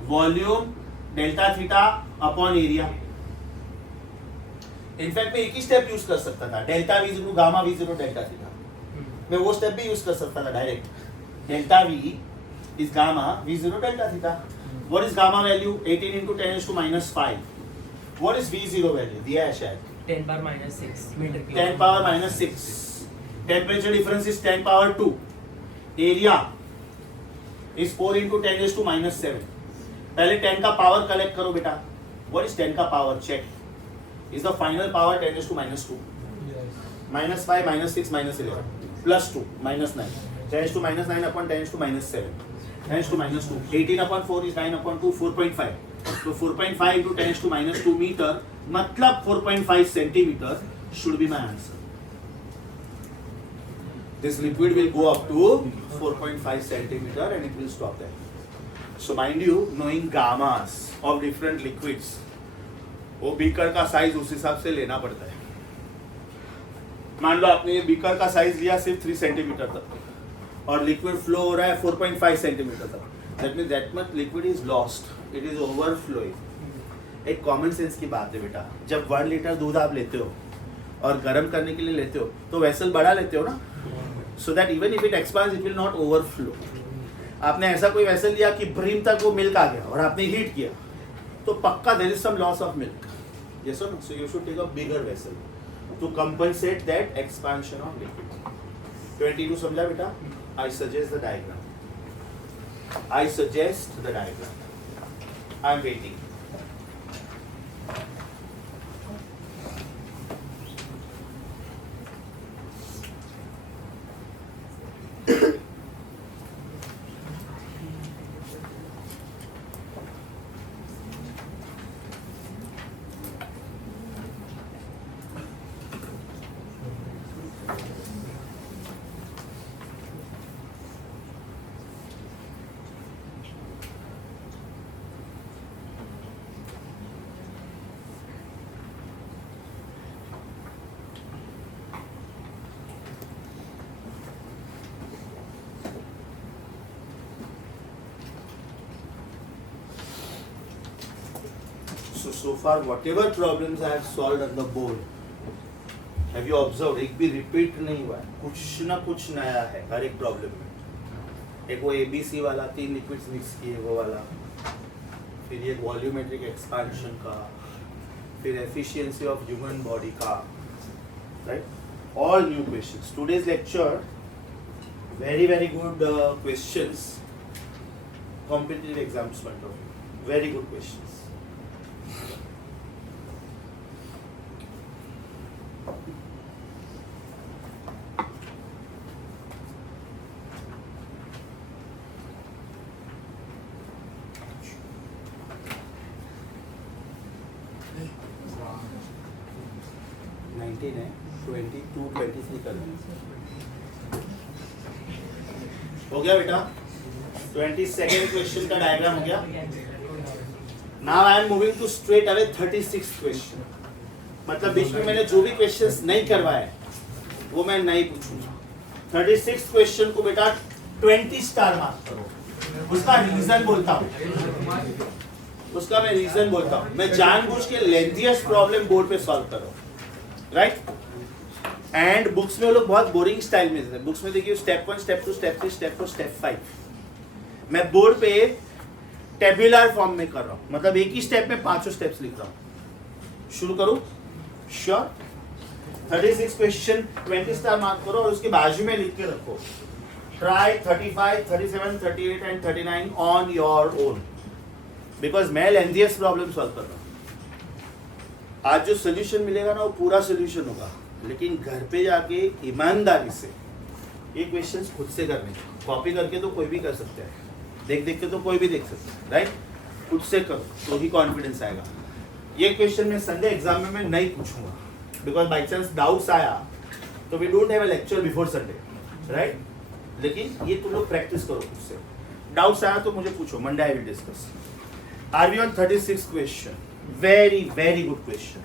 volume delta theta upon area. In fact मैं एक ही स्टेप यूज कर सकता था, delta we zero gamma we zero delta theta, मैं वो स्टेप भी यूज कर सकता था direct, delta we is gamma v0 delta theta. What is gamma value? 18 into 10⁻⁵. What is v0 value? दिया है शायद 10⁻⁶ metre cube. 10⁻⁶. Temperature difference is 10⁻². Area is 4 into 10⁻⁷. पहले 10 का पावर कलेक्ट करो बेटा. What is 10 का power? Check. Is the final power 10⁻²? -5, -6, -11, +2, -9. 10⁻⁹ upon 10⁻⁷. 10⁻². 18 upon 4 is 9 upon 2, 4.5. So 4.5 into 10⁻² meter, मतलब 4.5 centimeter should be my answer. This liquid will go up to 4.5 centimeter and it will stop there. So mind you, knowing gammas of different liquids, वो beaker का size उस हिसाब से लेना पड़ता है। मान लो आपने ये बीकर का साइज लिया सिर्फ 3 सेंटीमीटर तक और लिक्विड फ्लो हो रहा है 4.5 सेंटीमीटर तक, that means that much liquid is lost, it is overflowing. एक कॉमन सेंस की बात है बेटा, जब 1 लीटर दूध आप लेते हो और गर्म करने के लिए लेते हो तो वेसल बड़ा लेते हो ना, so that even if it expands it will not overflow. आपने ऐसा कोई वेसल लिया कि ब्रिम तक वो मिल्क आ गया और आपने हीट किया तो पक्का there is some loss of milk, yes और no? So you should take a bigger vessel to compensate that expansion of liquid. 22 समझा बेटा? I suggest the diagram. I suggest the diagram. I am waiting. So far whatever problems I have solved on the board, have you observed, एक भी repeat नहीं हुआ है, कुछ ना कुछ नया है हर एक प्रॉब्लम में। एक वो ABC वाला 3 लिक्विड्स मिक्स किए वो वाला, फिर ये वॉल्यूमेट्रिक एक्सपेंशन का, फिर एफिशिएंसी ऑफ ह्यूमन बॉडी का, right? All new questions. Today's lecture very very good questions, competitive exams point of view, very good questions. है 22, 23 कर हो गया बेटा। 22nd क्वेश्चन का डायग्राम हो गया। Now I am moving to straight away 36th question, मतलब बीच में मैंने जो भी क्वेश्चंस नहीं करवाए वो मैं नहीं पूछूंगा। 36th क्वेश्चन को बेटा 20 स्टार मार्क करो। उसका रीजन बोलता हूँ, उसका मैं रीजन बोलता हूँ। मैं जानबूझ के लेंथीएस्ट प्रॉब्लम बोर्ड पे सॉल्व कर रहा हूँ, राइट। एंड बुक्स में वो लोग बहुत बोरिंग स्टाइल में देते हैं। बुक्स में देखिए step 1, step 2, step 3, step 4, step 5। मैं बोर्ड पे टेबुलर फॉर्म में कर रहा हूँ, मतलब एक ही स्टेप में 5 स्टेप्स लिख रहा हूँ। शुरू करूँ? श्योर। 36 क्वेश्चन 20 स्टार मार्क करो और उसके बाजू में लिख के रखो, try 35, 37, 38 and 39 on your own, because मैं लेंथीएस्ट प्रॉब्लम सॉल्व कर रहा हूँ। आज जो सोल्यूशन मिलेगा ना वो पूरा सोल्यूशन होगा, लेकिन घर पे जाके ईमानदारी से ये क्वेश्चंस खुद से करने। कॉपी करके तो कोई भी कर सकता है, देख देख के तो कोई भी देख सकता है, राइट। खुद से करो तो ही कॉन्फिडेंस आएगा। ये क्वेश्चन मैं संडे एग्जाम में मैं नहीं पूछूंगा, बिकॉज बाई चांस डाउट्स आया तो we don't have a lecture before Sunday, right. लेकिन ये तुम लोग प्रैक्टिस करो खुद से। डाउट्स आया तो मुझे पूछो, Monday I will discuss. Are we on 36 question? Very very good question.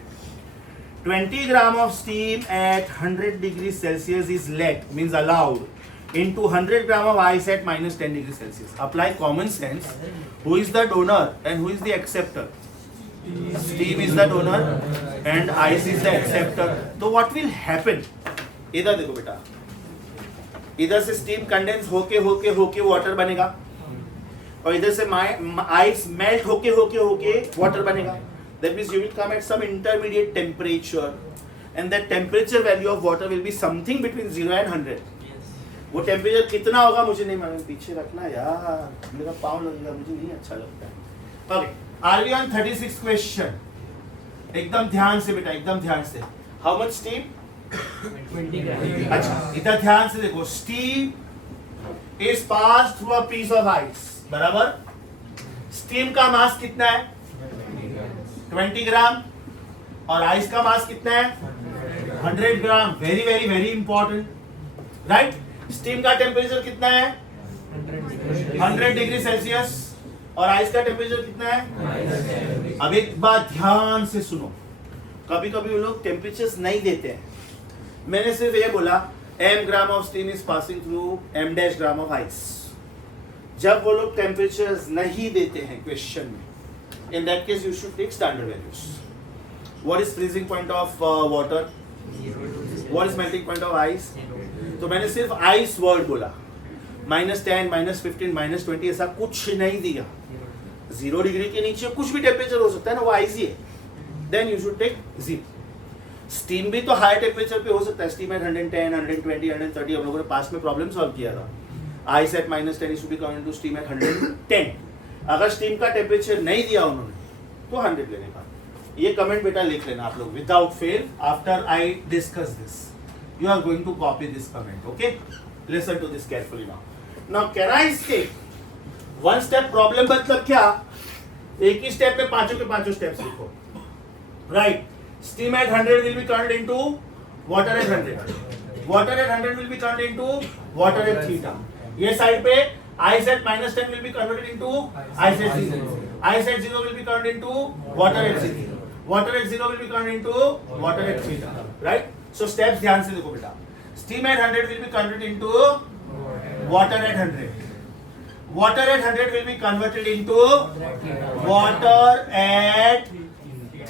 20 gram of steam at 100 degrees Celsius is let, means allowed, into 100 gram of ice at minus 10 degrees Celsius. Apply common sense. Who is the donor and who is the acceptor? Steam is the donor and ice is the acceptor. So what will happen? इधर देखो बेटा, इधर से steam condense होके water बनेगा, और इधर से ice melt होके वाटर बनेगा. That means you will come at some intermediate temperature, and that temperature value of water will be something between 0 and 100. वो टेम्परेचर कितना होगा मुझे नहीं मालूम, पीछे रखना यार, मेरा पाँव लगेगा, मुझे नहीं अच्छा लगता है। Okay, are we on 36 question? एकदम ध्यान से बेटा, एकदम ध्यान से। How much steam? 20 grams. अच्छा, इधर ध्यान से देखो, steam is pass through a piece of ice, बराबर। स्टीम का मास कितना है? 20 ग्राम, और आइस का मास कितना है? 100 gram. Very very very important, right. Steam का टेम्परेचर कितना है? 100 डिग्री सेल्सियस, और आइस का टेम्परेचर कितना है? अब एक बात ध्यान से सुनो, कभी कभी वो लोग टेम्परेचर्स नहीं देते हैं। मैंने सिर्फ ये बोला m gram of steam is passing through m dash gram of ice. जब वो लोग टेम्परेचर्स नहीं देते हैं क्वेश्चन में, in that case you should take standard values. What is freezing point of water? What is melting point of ice? तो मैंने सिर्फ ice word बोला, -10, -15, -20 ऐसा कुछ नहीं दिया। 0 डिग्री के नीचे कुछ भी टेम्परेचर हो सकता है ना, वो आइस ही है। Then you should take 0. Steam भी तो हाई टेम्परेचर पे हो सकता है। स्टीम एट 110, 120, 130 हम लोगों ने पास में प्रॉब्लम सॉल्व किया था। Ice eight -10 should be converted to steam at 110. अगर स्टीम का टेम्परेचर नहीं दिया उन्होंने तो 100 लेने का। ये कमेंट बेटा लिख लेना आप लोग without fail. After I discuss this you are going to copy this comment, okay. Listen to this carefully now. Now can I say one step problem मतलब क्या? एक ही स्टेप में पांचों के पांचों स्टेप्स लिखो, right. Steam eight 100 will be turned into water at 100, water at 100 will be turned into water at theta. ये side पे ice at -10 will be converted into ice at 0. Ice at 0 will be converted into water at 0. Water at 0 will be converted into water at theta. Right? So steps ध्यान से देखो बेटा. Steam at 100 will be converted into water at 100. Water at 100 will be converted into water at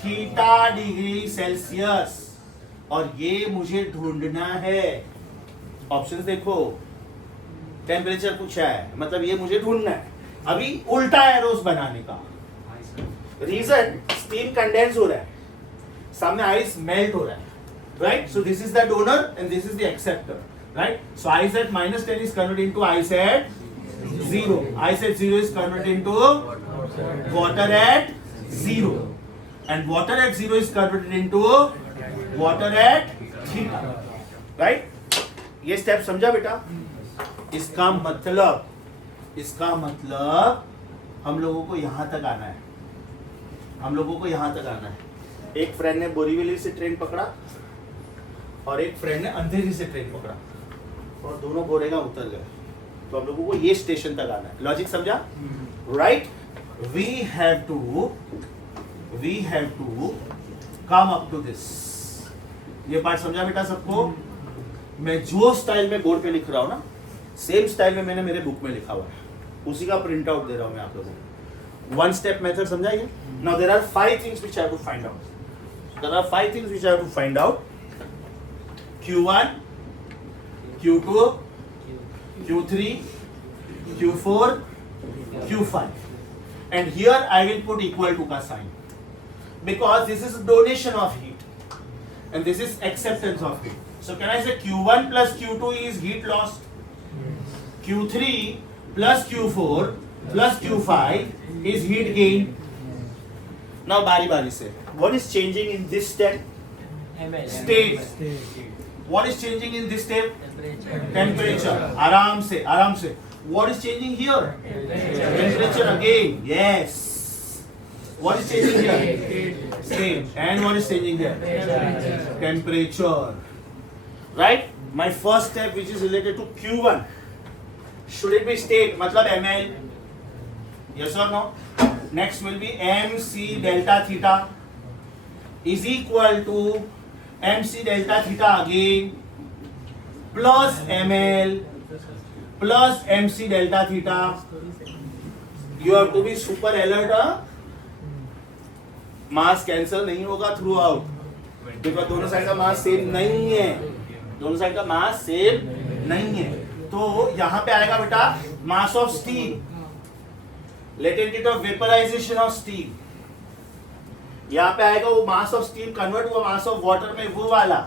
theta degree Celsius. और ये मुझे ढूंढना है। Options देखो, टेम्परेचर पूछा है, मतलब ये मुझे ढूंढना है। अभी उल्टा एरोस बनाने का रीजन, स्टीम कंडेंस हो रहा है, सामने आइस मेल्ट हो रहा है, right. So this is the donor and this is the acceptor, right. So ice eight -10 is converted into ice eight 0. Ice eight 0 is converted into water at 0, and water at 0 is converted into water at theta, right. ये step समझा बेटा? इसका मतलब हम लोगों को यहां तक आना है, हम लोगों को यहां तक आना है। एक फ्रेंड ने बोरीवली से ट्रेन पकड़ा और एक फ्रेंड ने अंधेरी से ट्रेन पकड़ा, और दोनों बोरेगा उतर गए। तो हम लोगों को ये स्टेशन तक आना है। लॉजिक समझा? Right. We have to come up to this. ये बात समझा बेटा सबको? मैं जो स्टाइल में बोर्ड पे लिख रहा हूं ना, सेम स्टाइल में मैंने मेरे बुक में लिखा हुआ है। उसी का प्रिंट आउट दे रहा हूं मैं आप लोगों को। वन स्टेप मेथड समझाइए। Now there are 5 things which I have to find out. There are 5 things which I have to find out. Q1, Q2, Q3, Q4, Q5, and here I will put equal to का sign because this is donation of heat and this is acceptance of heat. So can I say Q1 plus Q2 is heat lost, Q3 plus Q4 plus Q5 is heat gain. Now बारी बारी से, what is changing in this step? State. What is changing in this step? Temperature. आराम से, आराम से. What is changing here? Temperature again. Yes. What is changing here? State. And what is changing here? Temperature. Right? My first step, which is related to Q1, should it be state? मतलब ml. Yes or no? Next will be mc delta theta is equal to mc delta theta again plus ml plus mc delta theta. You have to be super alert. Mass cancel नहीं होगा through out, because दोनों side का mass same नहीं है, दोनों side का mass same नहीं है। तो यहाँ पे आएगा बेटा mass of steel, latent heat of vaporisation of steel. यहाँ पे आएगा वो मास ऑफ स्टील कन्वर्ट हुआ मास ऑफ वाटर में, वो वाला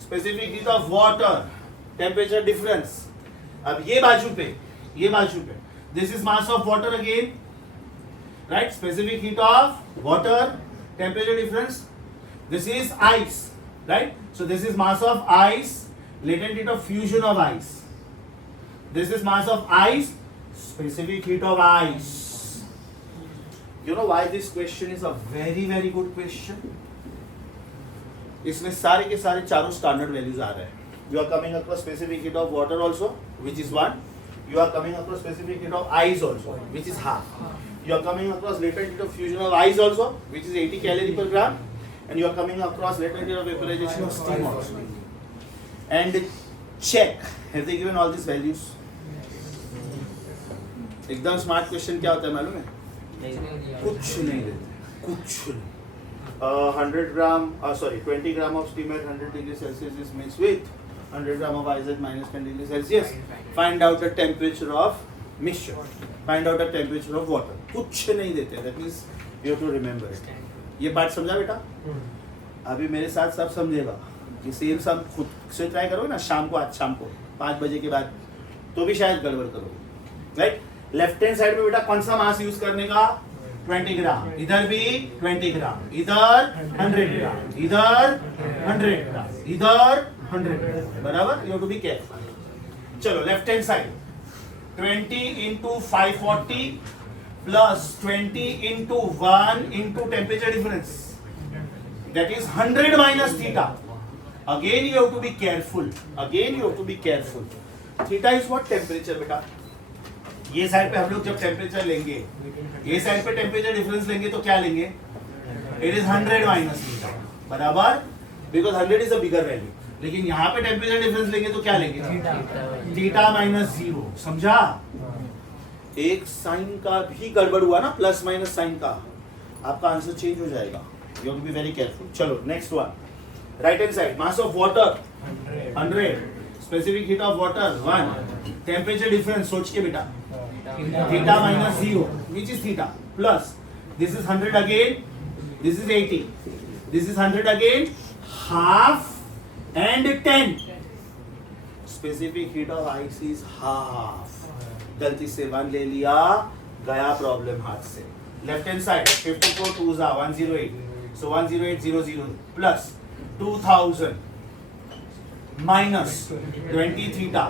specific heat of water, temperature difference. अब ये बाजू पे this is mass of water again, right, specific heat of water, temperature difference. This is ice, right, so this is mass of ice, latent heat of fusion of ice. This is mass of ice, specific heat of ice. You know why this question is a very very good question? इसमें सारे के सारे चारों standard values आ रहे हैं। You are coming across specific heat of water also, which is 1. You are coming across specific heat of ice also, which is half. You are coming across latent heat of fusion of ice also, which is 80 calorie per gram, and you are coming across latent heat of vaporization of steam also. And check, have they given all these values? एकदम smart question क्या होता है मालूम है? कुछ नहीं देते, कुछ नहीं। 100 ग्राम, sorry, 20 gram of steam at 100 degrees Celsius is mixed with 100 gram of ice at minus 10 degrees Celsius. Find out the temperature of mixture. Find out the temperature of water. कुछ नहीं देते। That means you have to remember it. ये बात समझा बेटा? अभी मेरे साथ सब समझेगा। ये सेम सब खुद से ट्राई करोगे ना शाम को, आज शाम को 5 बजे के बाद, तो भी शायद गड़बड़ करोगे, राइट। लेफ्ट हैंड साइड में बेटा कौन सा मास यूज करने का? 20 ग्राम, इधर भी 20 ग्राम, इधर 100 ग्राम, इधर 100 ग्राम, इधर 100 ग्राम, बराबर। You have to be careful. चलो left hand side 20 into 540 plus 20 into 1 into temperature difference, that is 100 minus theta. Again you have to be careful. Again you have to be careful. Theta is what? Temperature बेटा। ये side पे हम लोग जब temperature लेंगे, ये side पे temperature difference लेंगे तो क्या लेंगे? It is 100 minus theta, बराबर, because 100 is a bigger value. लेकिन यहाँ पे टेम्परेचर डिफरेंस लेंगे तो क्या लेंगे? थीटा माइनस 0, समझा? एक साइन का भी गड़बड़ हुआ ना, प्लस माइनस साइन का, आपका आंसर चेंज हो जाएगा। You have to be very careful. चलो next one, right hand side mass of water 100, specific heat of water 1, temperature difference सोच के बेटा, theta minus 0, which is theta, plus this is 100 again, this is 80, this is 100 again, half and 10, specific heat of ice is half. गलती से 1 ले लिया, गया problem हाथ से। Left hand side 54 2 108, so 10800 plus 2000 minus 20 theta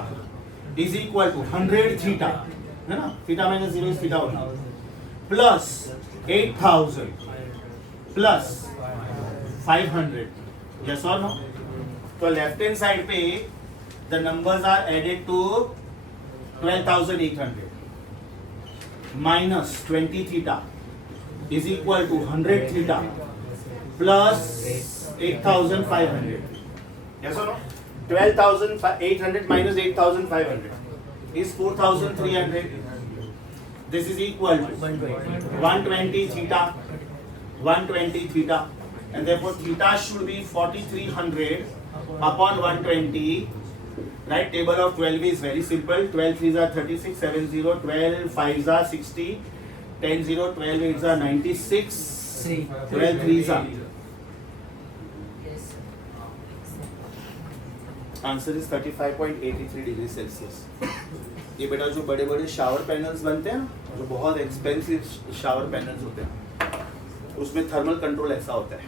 is equal to 100 theta, है ना? theta minus 0 is theta only, plus 8000 plus 500, yes or no? तो लेफ्ट हैंड साइड पे the numbers are added to 12,800 minus 20 theta is equal to 100 theta plus 8,500. Yes or no? 12,800 minus 8,500 is 4,300. This is equal to 120 theta, 120 theta, and therefore theta should be 4300 upon 120. Right? Table of 12 is very simple. 12 3s are 36, 7 0, 12 5s are 60, 10 0, 12 8s are 96, 12 3s are. Answer is 35.83 degree Celsius. ये बेटा जो बड़े बड़े shower panels बनते हैं ना, जो बहुत एक्सपेंसिव शावर पैनल्स होते हैं, उसमें थर्मल कंट्रोल ऐसा होता है,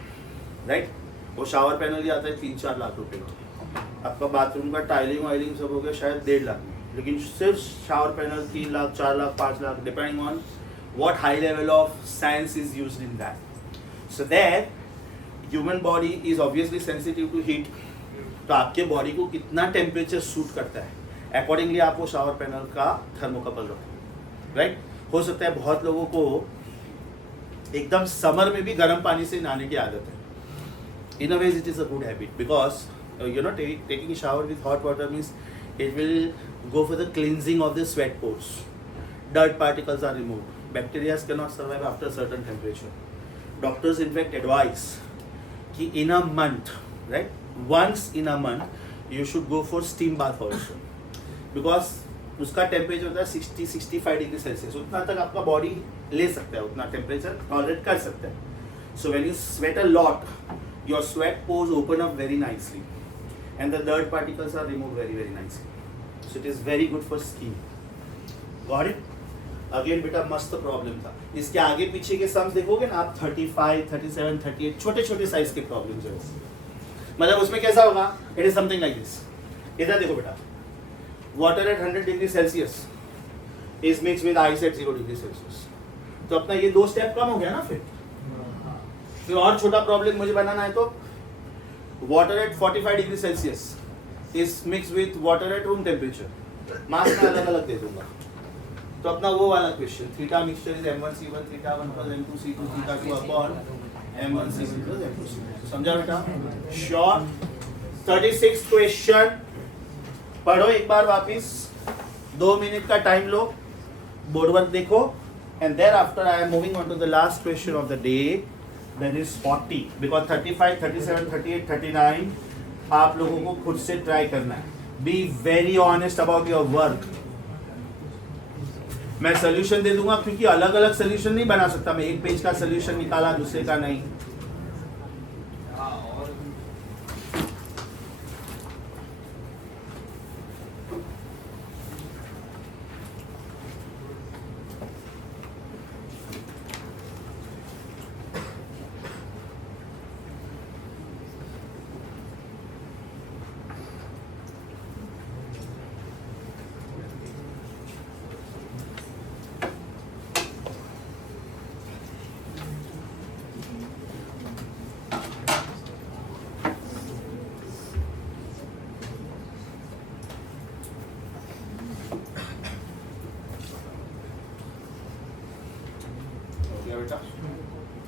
राइट? वो शावर पैनल ही आता है 3-4 लाख रुपए का। आपका बाथरूम का टाइलिंग वाइलिंग सब हो गया शायद 1.5 लाख में, लेकिन सिर्फ shower panel 3 lakh 4 lakh 5 lakh, depending on what high level of science is used in that. So there, human body is obviously sensitive to heat. तो आपके बॉडी को कितना टेम्परेचर सूट करता है, अकॉर्डिंगली आप वो शावर पैनल का थर्मोकपल रखो, राइट? हो सकता है बहुत लोगों को एकदम समर में भी गर्म पानी से नहाने की आदत है. In a way it is a good habit because taking a shower with hot water means it will go for the cleansing of the sweat pores. Dirt particles are removed. Bacteria cannot survive after a certain temperature. Doctors in fact advise कि in a month, right? Once in a month you should go for steam bath also, because उसका temperature होता है 60-65 degree Celsius. उतना तक आपका body ले सकता है, उतना टेम्परेचर टॉलरेट कर सकता है. So when you sweat a lot, your sweat pores open up very nicely and the dirt particles are removed very very nicely. So it is very good for skin. Got it? Again बेटा मस्त problem था. इसके आगे पीछे के sums देखोगे ना आप 35, 37, 38 छोटे छोटे साइज के प्रॉब्लम्स है. मतलब उसमें कैसा होगा? It is something like this. इधर देखो बेटा, water at 100 degree Celsius is mix with ice eight 0 degree Celsius. तो अपना ये 2 स्टेप कम हो गया ना. फिर और छोटा प्रॉब्लम मुझे बनाना है तो water at 45 degree Celsius is mixed with water at room temperature. मास में अलग अलग दे दूंगा. तो अपना वो वाला question, theta mixture is m1c1 theta 1 plus m2c2 theta 2 upon m1c1 plus m2c2. समझा बेटा? श्योर. 36 क्वेश्चन पढ़ो एक बार वापिस, 2 मिनट का टाइम लो, बोर्ड वर्क देखो, and thereafter I am moving on to the last question of the day. That is 40, because 35, 37, 38, 39 आप लोगों को खुद से ट्राई करना है. Be very honest about your work. मैं सोल्यूशन दे दूंगा क्योंकि अलग अलग सोल्यूशन नहीं बना सकता मैं. एक पेज का सोल्यूशन निकाला दूसरे का नहीं.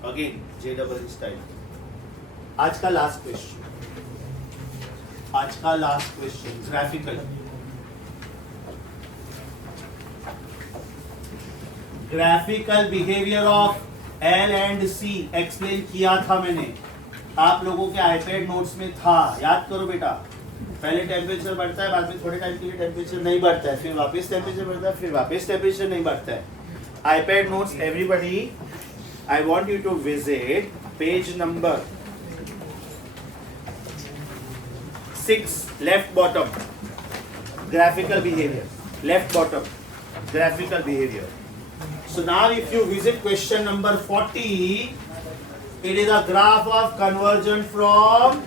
Again JEE style. आज का last question graphical. Graphical behaviour of L and C explain किया था मैंने, आप लोगों के आईपैड नोट्स में था. याद करो बेटा. पहले टेम्परेचर बढ़ता है, बाद में थोड़े टाइम के लिए टेम्परेचर नहीं बढ़ता है, फिर वापस टेम्परेचर बढ़ता है, फिर वापस टेम्परेचर नहीं बढ़ता है. IPad notes everybody, I want you to visit page number 6, left bottom, graphical behavior, left bottom, graphical behavior. So now if you visit question number 40, it is a graph of conversion from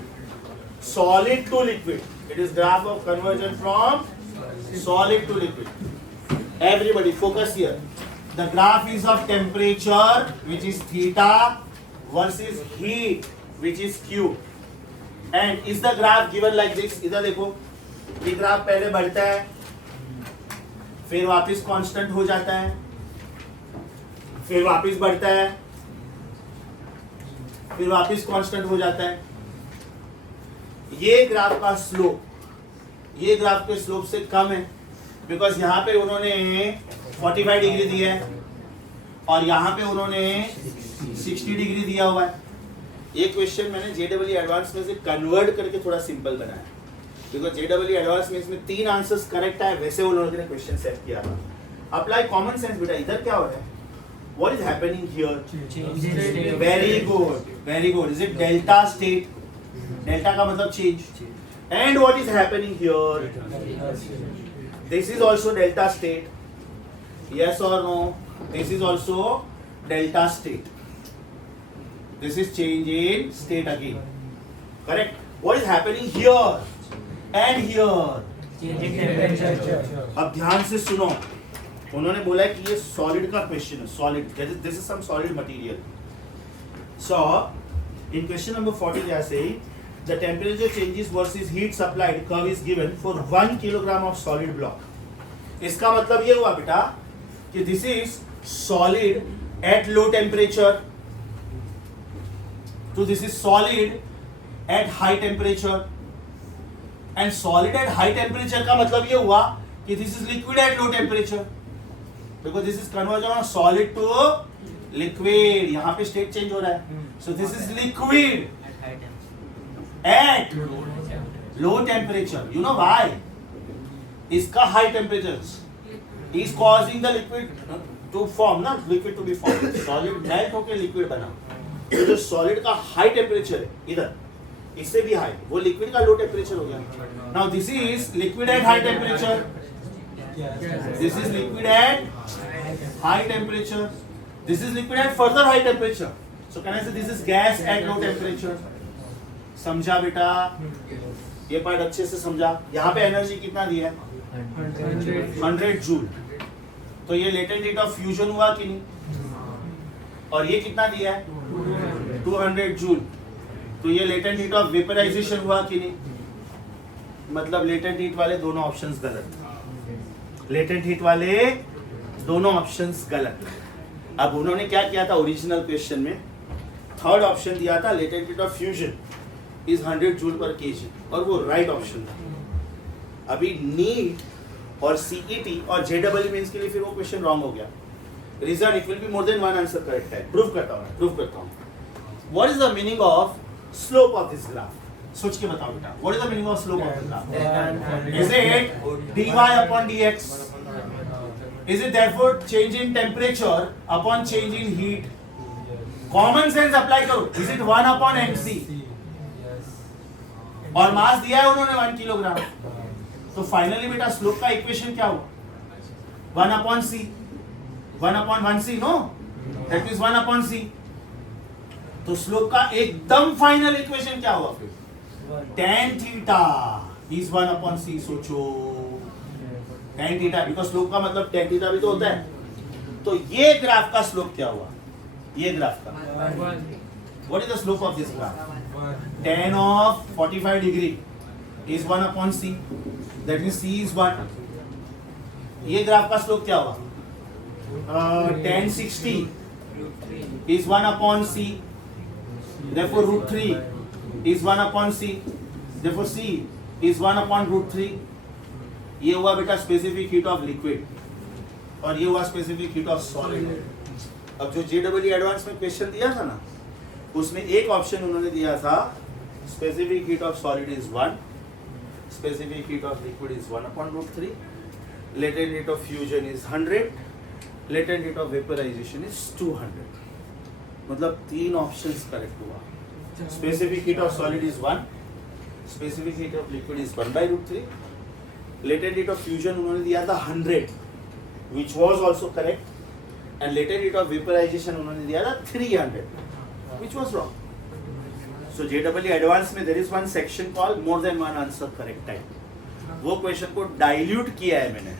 solid to liquid. It is graph of conversion from solid to liquid. Everybody focus here. The graph is of temperature, which is theta, versus heat, which is Q. And is the graph given like this? इधर देखो, ये graph पहले बढ़ता है, फिर वापस constant हो जाता है, फिर वापस बढ़ता है, फिर वापस कांस्टेंट हो जाता है. ये ग्राफ का स्लोप, ये ग्राफ के स्लोप से कम है, बिकॉज यहाँ पे उन्होंने 45 डिग्री दिया है, और यहाँ पे उन्होंने 60 डिग्री दिया हुआ है। ये क्वेश्चन मैंने JEE एडवांस में से कन्वर्ट करके थोड़ा सिंपल बनाया, बिकॉज JEE एडवांस में इसमें 3 आंसर्स करेक्ट आए, वैसे उन लोगों ने क्वेश्चन सेट किया था। अप्लाई कॉमन सेंस बेटा, इधर क्या हो रहा है? What is happening here? Very good, very good. Is it delta state? Delta का मतलब change. And what is happening here? This is also delta state, yes or no? This is also delta state. This is change in state again, correct? What is happening here and here? Change in temperature. अब ध्यान से सुनो, उन्होंने बोला है कि ये solid का क्वेश्चन है, solid, this is some solid material. So in question number 40 they are saying the temperature changes versus heat supplied curve is given for 1 kilogram of solid block. इसका मतलब ये हुआ बेटा कि this is solid at low temperature, so this is solid at high temperature, and solid at high temperature का मतलब ये हुआ कि this is liquid at low temperature, because this is conversion of solid to liquid. यहाँ पे state change हो रहा है, so this is liquid at low temperature. You know why? इसका high temperatures is causing the liquid to form, ना liquid to be formed. Solid melt होके liquid बना, तो जो solid का high temperature है इधर, इससे भी high, वो liquid का low temperature हो गया. Now this is liquid at high temperature. This is liquid at high temperature. This is liquid at further high temperature. So can I say this is gas at low temperature? समझा बेटा? ये part अच्छे से समझा। यहाँ पे energy कितना दिया है? 100 जूल। तो ये लेटेंट हीट ऑफ फ्यूजन हुआ कि नहीं? और ये कितना दिया है? 200 जूल। तो ये लेटेंट हीट ऑफ वेपराइजेशन हुआ कि नहीं? मतलब लेटेंट हीट वाले दोनों ऑप्शंस गलत। लेटेंट हीट वाले दोनों ऑप्शंस गलत। अब उन्होंने क्या किया था ओरिजिनल क्वेश्चन में? थर्ड ऑप्शन दिया था latent heat of fusion is 100 joule पर केजी, और वो राइट ऑप्शन था। अभी नीट और सीईटी और JEE मेंस के लिए फिर वो क्वेश्चन रॉन्ग हो गया। Reason it will be more than one answer correct है। प्रूव करता हूँ। What is the meaning of slope of this graph? सोच के बताओ बेटा, what is the meaning of slope of this graph? Is it dy upon dx? Is it therefore change in temperature upon change in heat? Common sense apply करो। Is it 1 upon mc? और मास दिया है उन्होंने 1 kilogram. तो finally बेटा slope का equation क्या हुआ? 1 upon c, 1 upon 1c, no? That means 1 upon c। तो स्लोप का एकदम फाइनल इक्वेशन क्या हुआ फिर? tan theta is 1 upon c। सोचो, tan थीटा, बिकॉज स्लोप का मतलब tan थीटा भी तो होता है। तो ये ग्राफ का स्लोप क्या हुआ? ये ग्राफ का what is the slope of this graph? tan of 45 degree is 1 upon c, that means c is 1। ये ग्राफ का स्लोप क्या हुआ? tan 60 is 1 upon c, therefore root 3 is 1 upon c, therefore c is 1 upon root 3। ये हुआ बेटा specific heat of liquid, और ये हुआ स्पेसिफिक हीट ऑफ सॉलिड। अब जो JEE एडवांस में क्वेश्चन दिया था ना, उसमें एक ऑप्शन उन्होंने दिया था specific heat of solid is 1, specific heat of liquid is 1 upon root 3, latent heat of fusion is 100, latent heat of vaporisation is 200। मतलब 3 ऑप्शंस करेक्ट हुआ। Specific heat of solid is 1, specific heat of liquid is 1/√3, latent heat of fusion उन्होंने दिया था 100 which was also correct, and latent heat of vaporization उन्होंने दिया था 300 which was wrong. So JEE advanced में there is one section called more than one answer correct type. वो question को dilute किया है मैंने,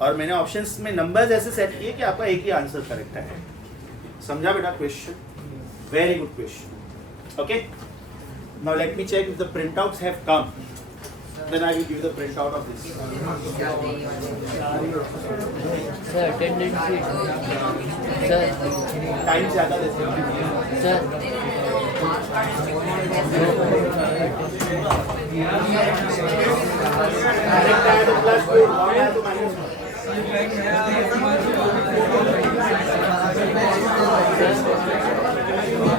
और मैंने ऑप्शंस में नंबर्स ऐसे सेट किए कि आपका एक ही आंसर करेक्ट है। समझा बेटा question? Very good question. Okay, now let me check if the printouts have come, then I will give the printout of this. Sir, attendance sheet. Sir, time ज्यादा देते हैं sir. Direct add to plus 2, not add to minus 1. Sir